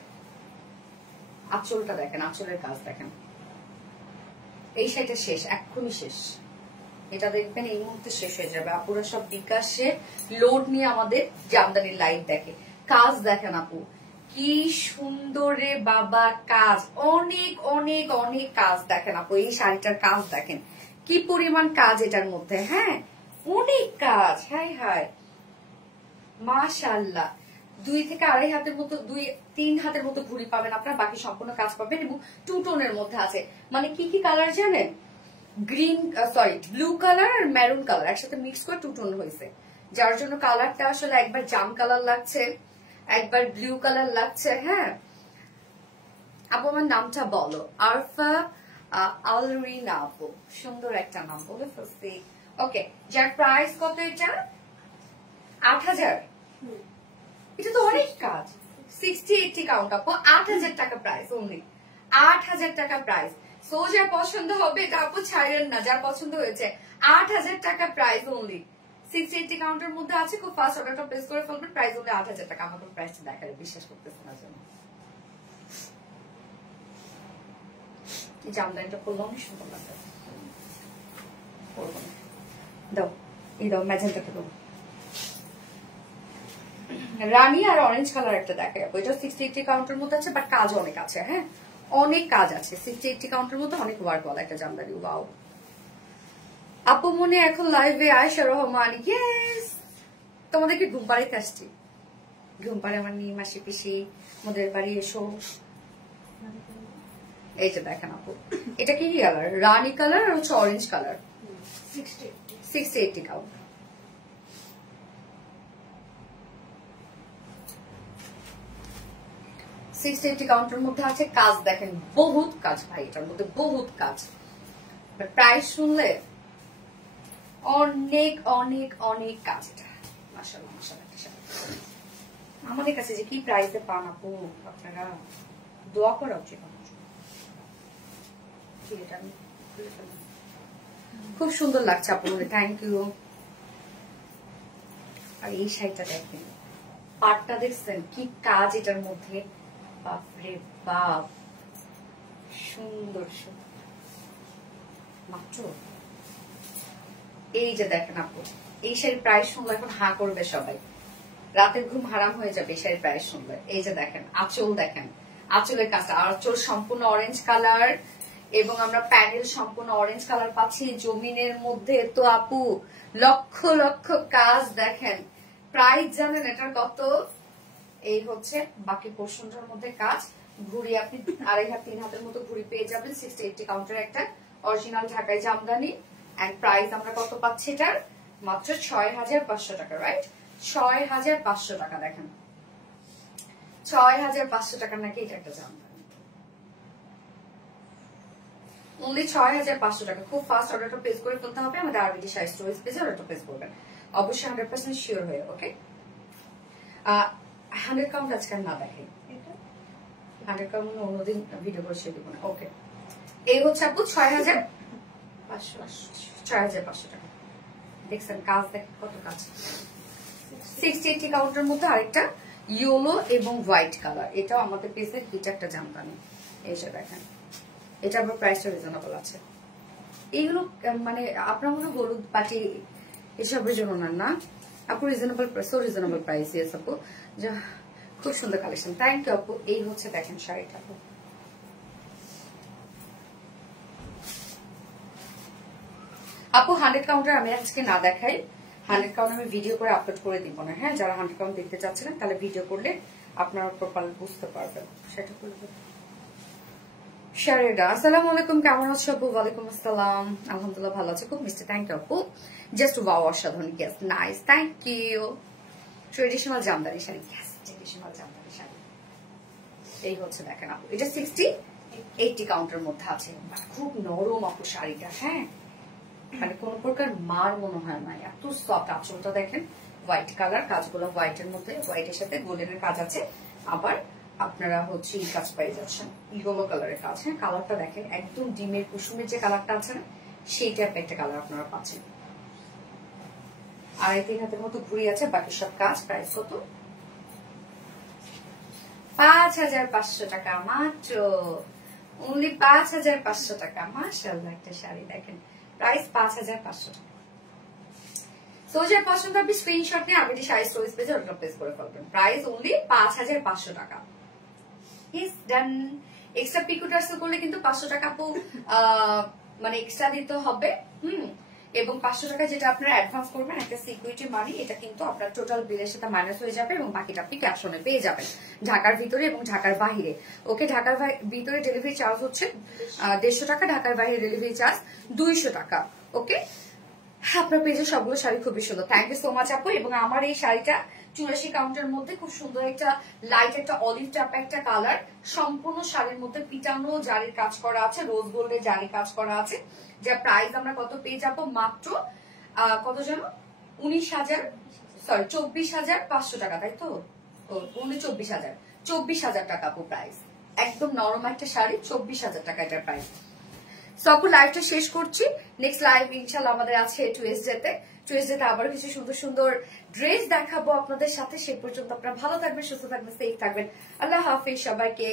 আঁচলটা দেখেন, আঁচলের কাজ দেখেন। এই শাড়িটা শেষ, এক্ষুনি শেষ, এটা দেখবেন এই মুহূর্তে শেষ হয়ে যাবে। আপুরা সব বিকাশে লোড নিয়ে আমাদের জামদানির লাইভ দেখে, কাজ দেখেন আপু কি সুন্দর রে বাবা, কাজ অনেক অনেক অনেক কাজ দেখেন আপু। এই শাড়িটার কাজ দেখেন কি পরিমাণ কাজ এটার মধ্যে। হ্যাঁ, অনেক কাজ। হাই হাই মাশাআল্লাহ। 2 থেকে 2.5 হাতের মতো, 2-3 হাতের মতো ঘুড়ি পাবেন আপনার, বাকি সম্পূর্ণ কাজ পাবেন এবং 2 টোনের মধ্যে আছে। মানে কি কি কালার জানেন? গ্রিন, সরি ব্লু কালার আর মেরুন কালার একসাথে মিক্স করে 2 টোন হয়েছে, যার জন্য কালারটা আসলে একবার জাম কালার লাগছে, একবার ব্লু কালার লাগছে। হ্যাঁ আপু, আমার নামটা বলো। আরফা আলরিনা আপু, সুন্দর একটা নাম বলে ফেলছি। ওকে, যার প্রাইস কত? এটা 8,000। এটা তো অনেক কাজ, 60-80 কাউন্ট আপু, 8,000 টাকা প্রাইস অনলি, 8,000 টাকা প্রাইস। সো যার পছন্দ হবে এটা আপু ছাড়েন না, যার পছন্দ হয়েছে 8,000 টাকা প্রাইস অনলি, 60-80 কাউন্টের মধ্যে আছে। খুব ফাস্ট অর্ডারটা প্লেস করে ফেলবেন, প্রাইস অনলি 8,000 টাকা। আমাকে প্রাইসটা দেখালে বিশ্বাস করতেছে না জন্য। এই জামদানিটা পরলে অনেক সুন্দর লাগবে। দাও, এই দাও ম্যাজেন্টাটা দাও। রানী আর অরেঞ্জ কালার একটা দেখাই আপু, এটা 60-80 কাউন্টের মধ্যে আছে, বাট কাজ অনেক আছে। হ্যাঁ, অনেক কাজ আছে, 60-80 কাউন্টের মধ্যে অনেক ওয়ার্ক ওয়ালা একটা জামদানি। ওয়াও আপু, মনে এখন লাইভে আয়েশা রহমান। ইয়েস, তোমাদেরকে ঘুম পাড়াইতে আসছি, ঘুম পাড়ে আমার মেয়ে মাসি পিসি মোদের বাড়ি এসো। এইটা দেখেন আপু, এটা কি কালার? রানী কালার আর হচ্ছে অরেঞ্জ কালার, 60-80 কাউন্ট। কাউন্টের মধ্যে আছে কাজ দেখেন, বহুত কাজ ভাই, এটার মধ্যে বহুত কাজ। প্রাইস শুনলে অনেক অনেক অনেক কাজ। এটা মাশাআল্লাহ মাশাআল্লাহ। আমাদের কাছে যে কি প্রাইসে পান আপু, আপনারা দোয়া করা উচিত। খুব সুন্দর লাগছে আপু, থ্যাংক ইউ। আর এই শাড়িটা দেখেন, পাটটা দেখছেন কি কাজ এটার মধ্যে, বাপরে বাপ, সুন্দর মাত্র। এই যে দেখেন আপু, এই শাড়ির প্রাইস শুনলে এখন হা করবে সবাই, রাতের ঘুম হারাম হয়ে যাবে এই শাড়ির প্রাইস শুনলে। এই যে দেখেন আঁচল, দেখেন আঁচলের কাজটা, আঁচল সম্পূর্ণ অরেঞ্জ কালার এবং আমরা প্যানেল সম্পূর্ণ অরেঞ্জ কালার পাচ্ছি। জমিনের মধ্যে তো আপু লক্ষ লক্ষ কাজ দেখেন। প্রাইস জানেন এটার কত? এই হচ্ছে বাকি পোর্শনটার মধ্যে কাজ। ঘুড়ি আপনি 2.5-3 হাতের মতো ঘুড়ি পেয়ে যাবেন। 60-80 কাউন্টার একটা অরিজিনাল ঢাকাই জামদানি। এন্ড প্রাইস আমরা কত পাচ্ছি এটার? মাত্র 6500 টাকা, রাইট? 6500 টাকা। দেখেন 6500 টাকা নাকি এটা একটা জামদানি, অনলি 6500 টাকা। খুব ফাস্ট অর্ডারটা প্লেস করে ফেলতে হবে আমাদের আরবিডি শাড়ি স্টোরেজ পেজে অর্ডারটা প্লেস করবেন অবশ্যই 100% শিওর হয়ে। ওকে, 100 কাউন্ট আজকে না দেখেন, 100 কাউন্ট অন্যদিন ভিডিও করে শেয়ার দিব না। ওকে, এই হচ্ছে আপু 6500 টাকা। দেখছেন কাজ, দেখেন কত কাজ। 60-80 কাউন্টের মধ্যে আরেকটা ইয়েলো এবং হোয়াইট কালার, এটাও আমাদের পেজে হিট একটা জামদানি। এই যে দেখেন, এটা আবার প্রাইসটা রিজনেবল আছে। এইগুলো মানে আপনার মনে হলুদ পাটি এসবের জন্য না আপু, reasonable price, reasonable price. Yes আপু, খুব সুন্দর কালেকশন, থ্যাংক ইউ আপু। এই হচ্ছে দেখেন শাড়িটা আপু, আপু 100 কাউন্টার আমি আজকে না দেখাই, 100 কাউন্ট আমি ভিডিও করে আপলোড করে দিব না। হ্যাঁ, যারা 100 কাউন্ট দেখতে চাচ্ছিলেন তাহলে ভিডিও করলে আপনারা প্রপার বুঝতে পারবেন। সেটা করবে শারেদা, আসসালামু আলাইকুম, কেমন আছো আপু? ওয়ালাইকুম আসসালাম, আলহামদুলিল্লাহ ভালো আছে, খুব মিষ্টি, থ্যাংক ইউ আপু। জাস্ট ওয়াও, অসাধারণ, yes nice, thank you. Traditional jamdani sari, yes traditional jamdani sari. এই হচ্ছে দেখেন আপু, এটা 60-80 কাউন্টের মধ্যে আছে। খুব নরম আপু শাড়িটা, হ্যাঁ মানে কোন প্রকার মার মনে হয় না, এত সফট। আঁচলটা দেখেন হোয়াইট কালার, কাজগুলো হোয়াইটের মধ্যে, হোয়াইটের সাথে গোল্ডেনের কাজ আছে। আবার আপনারা হচ্ছে এই কাজ পাই যাচ্ছেন, ইয়েলো কালারের কাজ। হ্যাঁ, কালারটা দেখেন একদম ডিমের কুসুমের যে কালারটা আছে না, সেই টাইপের একটা কালার আপনারা পাচ্ছেন। 2.5-3 হাতের মতো ঘুরি আছে, বাকি সব কাজ। প্রাইস কত? 5500 টাকা মাত্র, অনলি 5500 টাকা। মাশাআল্লাহ, একটা শাড়ি দেখেন, প্রাইস 5500 টাকা। সো যার পছন্দ আপনি স্ক্রিনশট নিয়ে আরবিডি শাড়ি স্টোরেজ পেজে অর্ডার প্লেস করে ফেলবেন। প্রাইস অনলি 5500 টাকা। ইস ডান। এক্সট্রা পিকো টার্সেল করলে কিন্তু 500 টাকা আপু মানে এক্সট্রা দিতে হবে। এবং 500 টাকা যেটা আপনারা অ্যাডভান্স করবেন একটা সিকিউরিটি মানি, এটা কিন্তু আপনার টোটাল বিলের সাথে মাইনাস হয়ে যাবে এবং বাকিটা আপনি ক্যাশ অনে পেয়ে যাবেন ঢাকার ভিতরে এবং ঢাকার বাহিরে। ওকে, ঢাকার ভিতরে ডেলিভারি চার্জ হচ্ছে 150 টাকা, ঢাকার বাইরে ডেলিভারি চার্জ 200 টাকা। ওকে, আপনার পেজে সবগুলো শাড়ি খুবই সুন্দর, থ্যাংক ইউ সো মাচ আপু। এবং আমার এই শাড়িটা 84 কাউন্টের মধ্যে খুব সুন্দর একটা লাইট একটা অলিভ টাইপ একটা কালার, সম্পূর্ণ শাড়ির মধ্যে পিটানো জারির কাজ করা আছে, রোজ গোল্ডের জারি কাজ করা আছে। যার প্রাইস আমরা কত পেয়ে যাবো? মাত্র কত জানো? 24,500 টাকা, তাই তো? 24,000 টাকা আপু প্রাইস। একদম নরম একটা শাড়ি, 24,000 টাকা এটার প্রাইস। সকল লাইভটা শেষ করছি, নেক্সট লাইভ ইনশাল্লাহ আমাদের আছে টুয়েসডেতে। টুয়েসডেতে আবার কিছু সুন্দর সুন্দর ড্রেস দেখাবো আপনাদের সাথে। সে পর্যন্ত আপনারা ভালো থাকবেন, সুস্থ থাকবেন, সেফ থাকবেন। আল্লাহ হাফিজ সবাইকে।